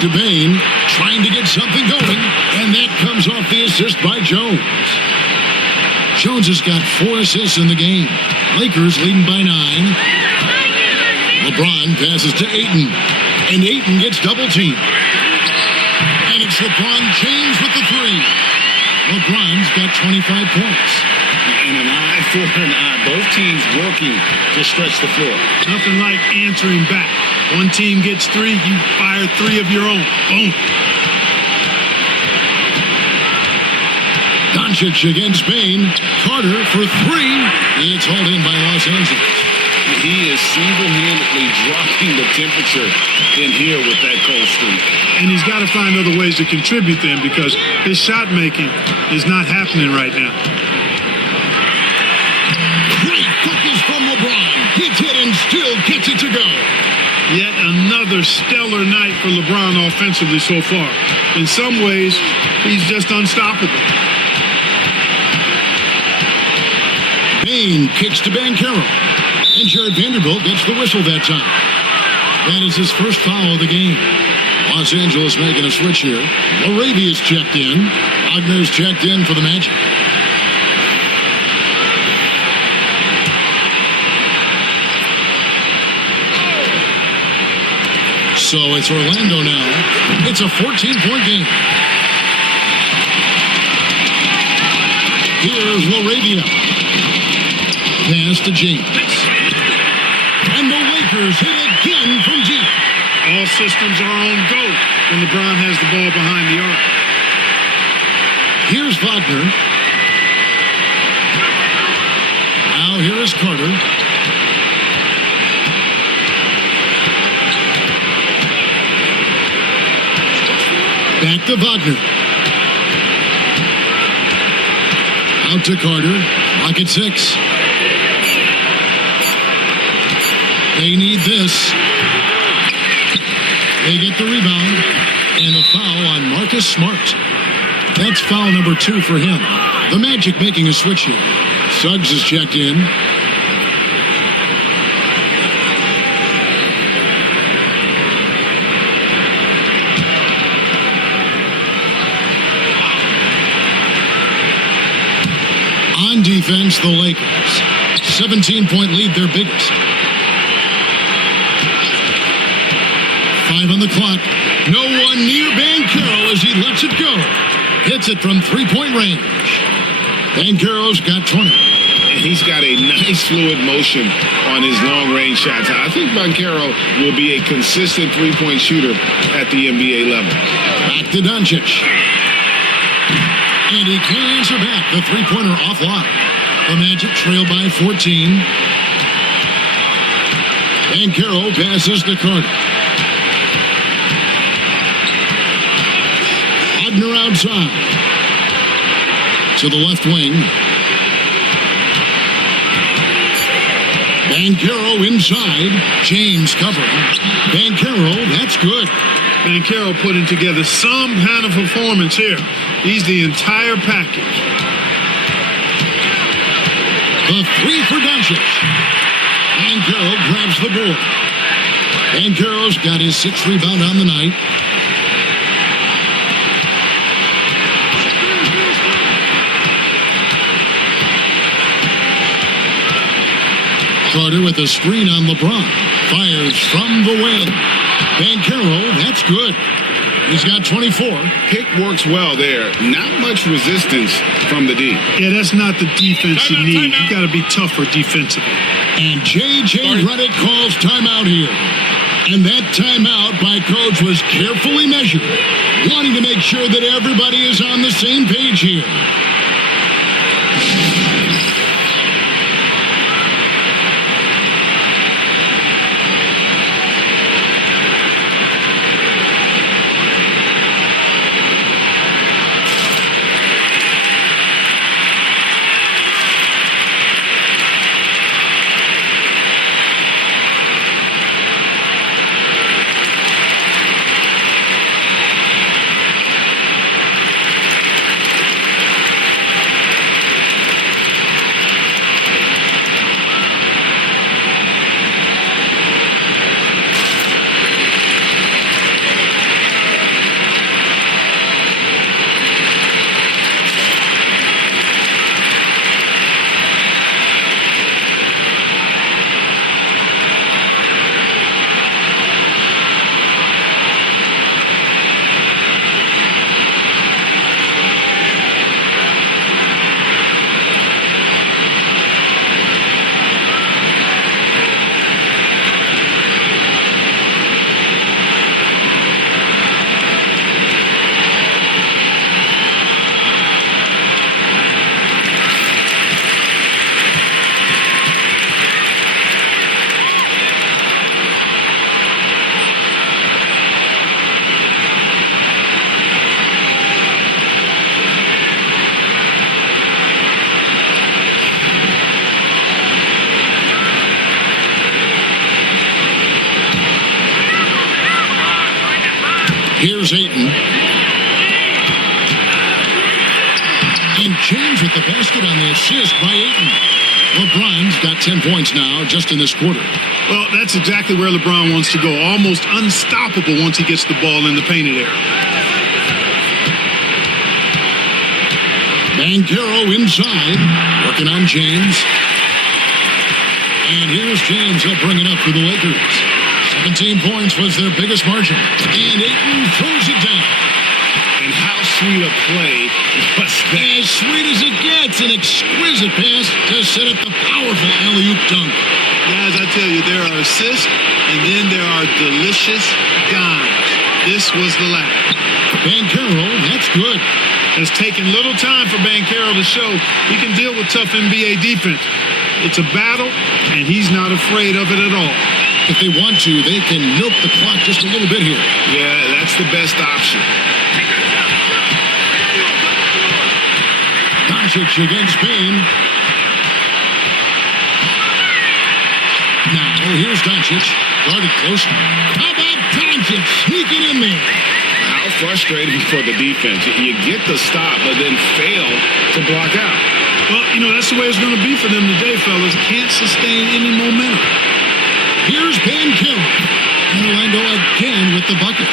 To Bane, trying to get something going, and that comes off the assist by Jones. Jones has got 4 assists in the game. Lakers leading by 9. LeBron passes to Ayton, and Ayton gets double teamed. And it's LeBron James with the 3. LeBron's got 25 points. And an eye for an eye. Both teams working to stretch the floor. Nothing like answering back. One team gets 3, you fire 3 of your own. Boom. Doncic against Bane. Carter for 3. It's hauled in by Los Angeles. He is single-handedly dropping the temperature in here with that cold streak. And he's got to find other ways to contribute then, because his shot making is not happening right now. Great focus from LeBron. Hits it and still gets it to go. Yet another stellar night for LeBron offensively so far. In some ways, he's just unstoppable. Bane kicks to Banchero. And Jared Vanderbilt gets the whistle that time. That is his first foul of the game. Los Angeles making a switch here. Laravia's checked in. Wagner's checked in for the Magic. So it's Orlando now. It's a 14-point game. Here's Laravia. Pass to James. And the Lakers hit again from deep. All systems are on go when LeBron has the ball behind the arc. Here's Wagner. Now here is Carter. Back to Wagner. Out to Carter. Clock at 6. They need this. They get the rebound. And the foul on Marcus Smart. That's foul number 2 for him. The Magic making a switch here. Suggs is checked in. On defense, the Lakers. 17-point lead, their biggest. 5 on the clock. No one near Banchero as he lets it go. Hits it from 3-point range. Banchero's got 20. He's got a nice fluid motion on his long-range shots. I think Banchero will be a consistent three-point shooter at the NBA level. Back to Doncic. And he can't answer back. The three-pointer offline. The Magic trail by 14. Banchero passes to Carter. Wagner outside. To the left wing. Banchero inside. James covering. Banchero, that's good. Banchero putting together some kind of performance here. He's the entire package. The 3 for Doncic. Banchero grabs the board. Banchero's got his 6th rebound on the night. Carter with a screen on LeBron. Fires from the wing. Banchero, that's good. He's got 24. Pick works well there. Not much resistance from the D. Yeah, that's not the defense you need. You got to be tougher defensively. And J.J. Redick calls timeout here. And that timeout by Coach was carefully measured, wanting to make sure that everybody is on the same page here. Here's Ayton. And James with the basket on the assist by Ayton. LeBron's got 10 points now just in this quarter. Well, that's exactly where LeBron wants to go. Almost unstoppable once he gets the ball in the painted area. Banchero inside, working on James. And here's James. He'll bring it up for the Lakers. 17 points was their biggest margin. And Ayton throws it down. And how sweet a play was that? As sweet as it gets, an exquisite pass to set up the powerful alley-oop dunk. Guys, I tell you, there are assists, and then there are delicious dimes. This was the last. Banchero, that's good. It's taken little time for Banchero to show he can deal with tough NBA defense. It's a battle, and he's not afraid of it at all. If they want to, they can milk the clock just a little bit here. Yeah, that's the best option. Doncic against Payne. Now, here's Doncic. Guarded close. How about Doncic sneaking in there? How frustrating for the defense. You get the stop, but then fail to block out. Well, you know, that's the way it's going to be for them today, fellas. Can't sustain any momentum. Here's Banchero. Orlando again with the bucket.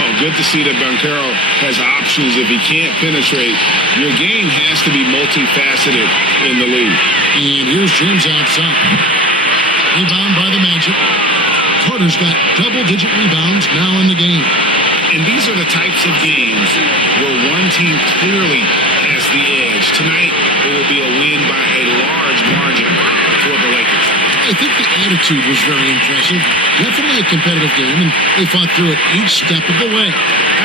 Oh, good to see that Banchero has options. If he can't penetrate, your game has to be multifaceted in the league. And here's James outside. Rebound by the Magic. Carter's got double-digit rebounds now in the game. And these are the types of games where one team clearly has the edge. Tonight, it will be a win by a large margin for the Lakers. I think the attitude was very impressive. Definitely a competitive game, and they fought through it each step of the way.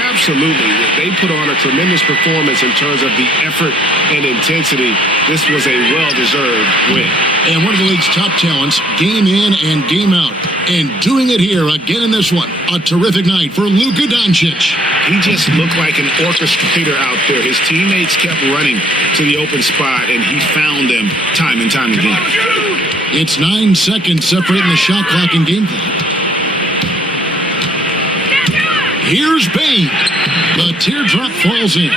Absolutely. They put on a tremendous performance in terms of the effort and intensity. This was a well-deserved win. And one of the league's top talents, game in and game out. And doing it here again in this one. A terrific night for Luka Doncic. He just looked like an orchestrator out there. His teammates kept running to the open spot, and he found them time and time again. It's 9 seconds separating the shot clock and game clock. Here's Payne. The teardrop falls in.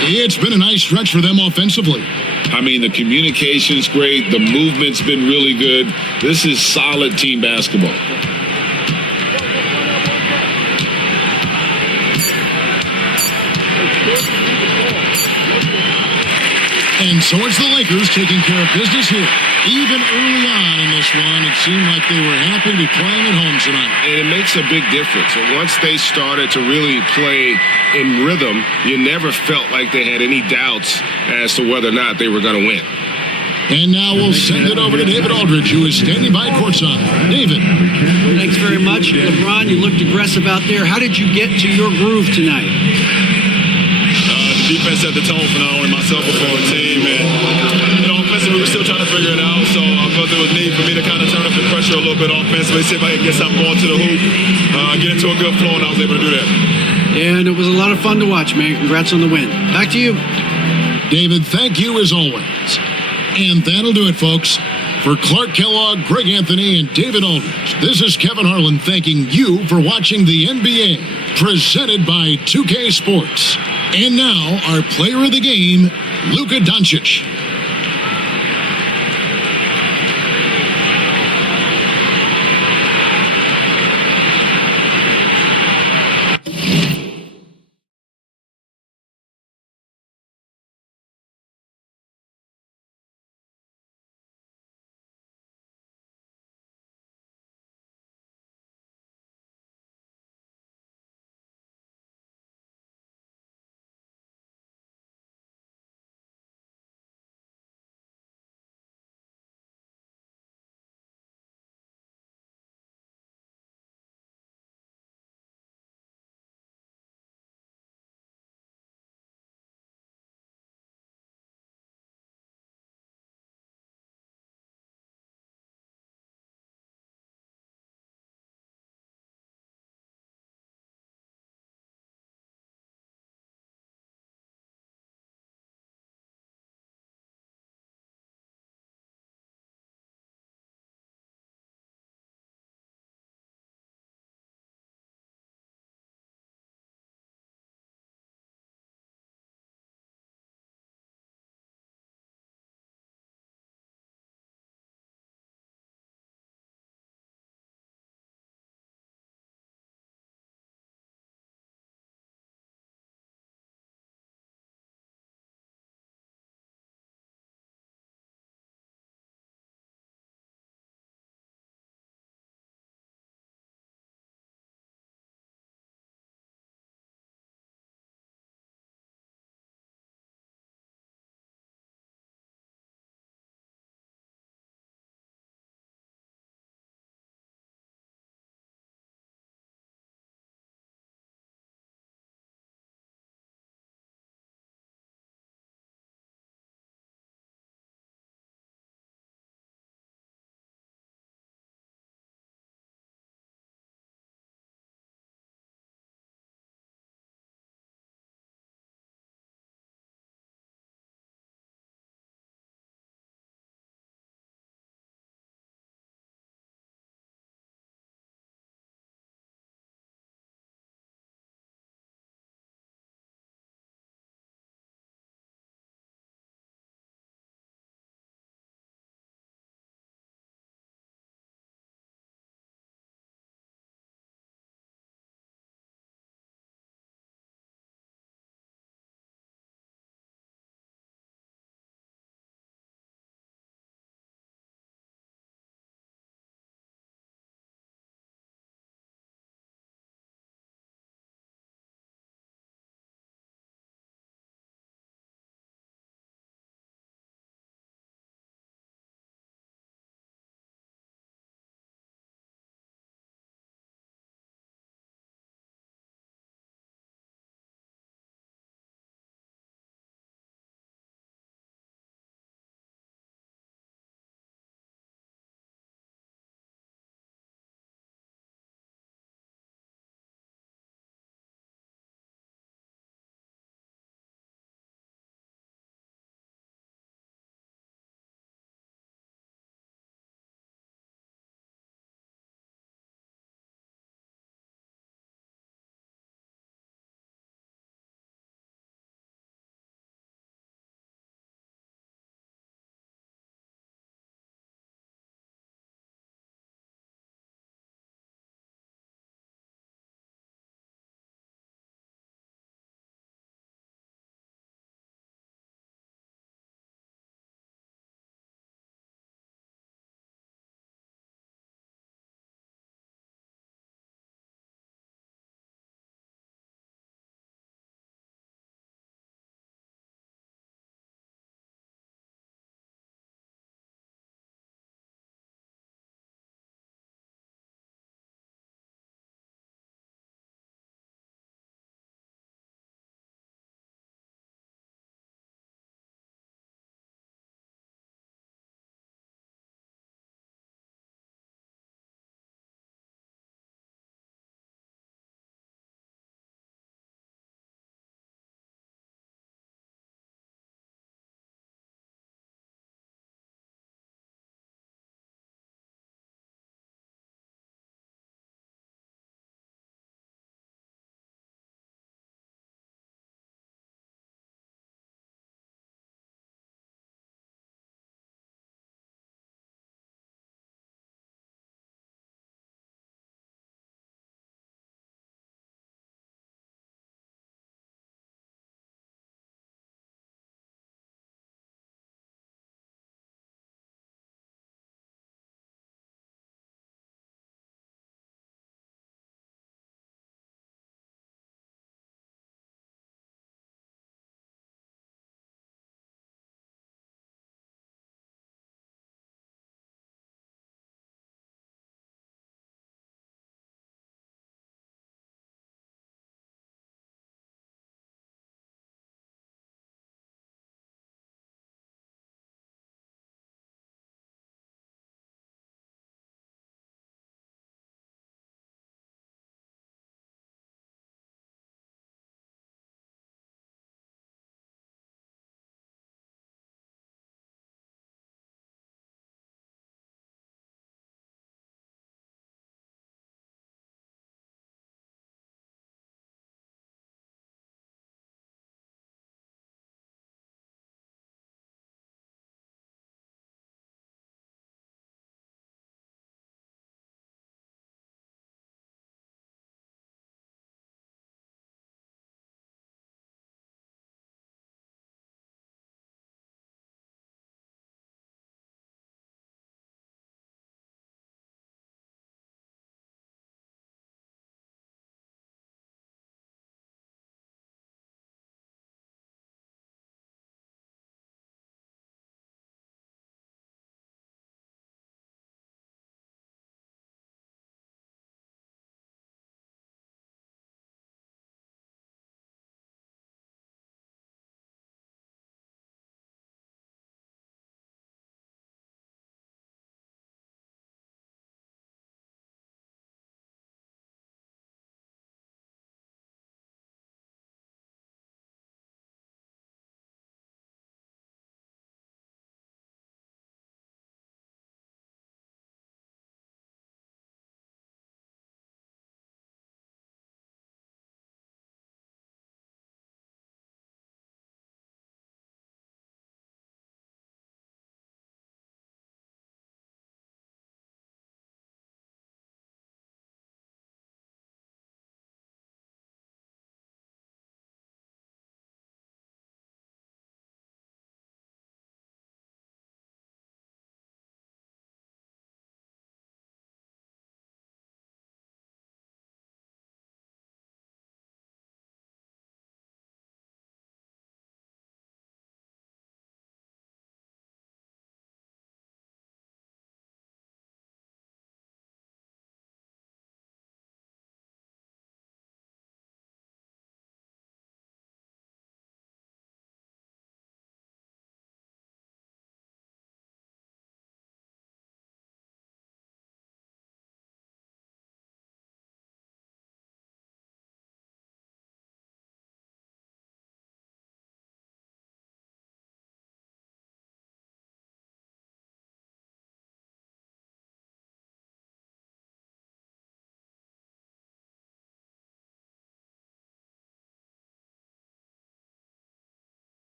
It's been a nice stretch for them offensively. I mean, the communication's great. The movement's been really good. This is solid team basketball. And so it's the Lakers taking care of business here. Even early on in this one, it seemed like they were happy to be playing at home tonight. And it makes a big difference. And once they started to really play in rhythm, you never felt like they had any doubts as to whether or not they were going to win. And now we'll send it over to David Aldridge, who is standing by courtside. David. Thanks very much. LeBron, you looked aggressive out there. How did you get to your groove tonight? The defense set the tone for not only myself but for our team. And, you know, offensively, we're still trying to figure it out. So I felt there was need for me to kind of turn up the pressure a little bit offensively, see if I can get something going to the hoop, get into a good flow, and I was able to do that. And it was a lot of fun to watch, man. Congrats on the win. Back to you. David, thank you as always. And that'll do it, folks. For Clark Kellogg, Greg Anthony, and David Aldridge, this is Kevin Harlan thanking you for watching the NBA, presented by 2K Sports. And now, our player of the game, Luka Doncic.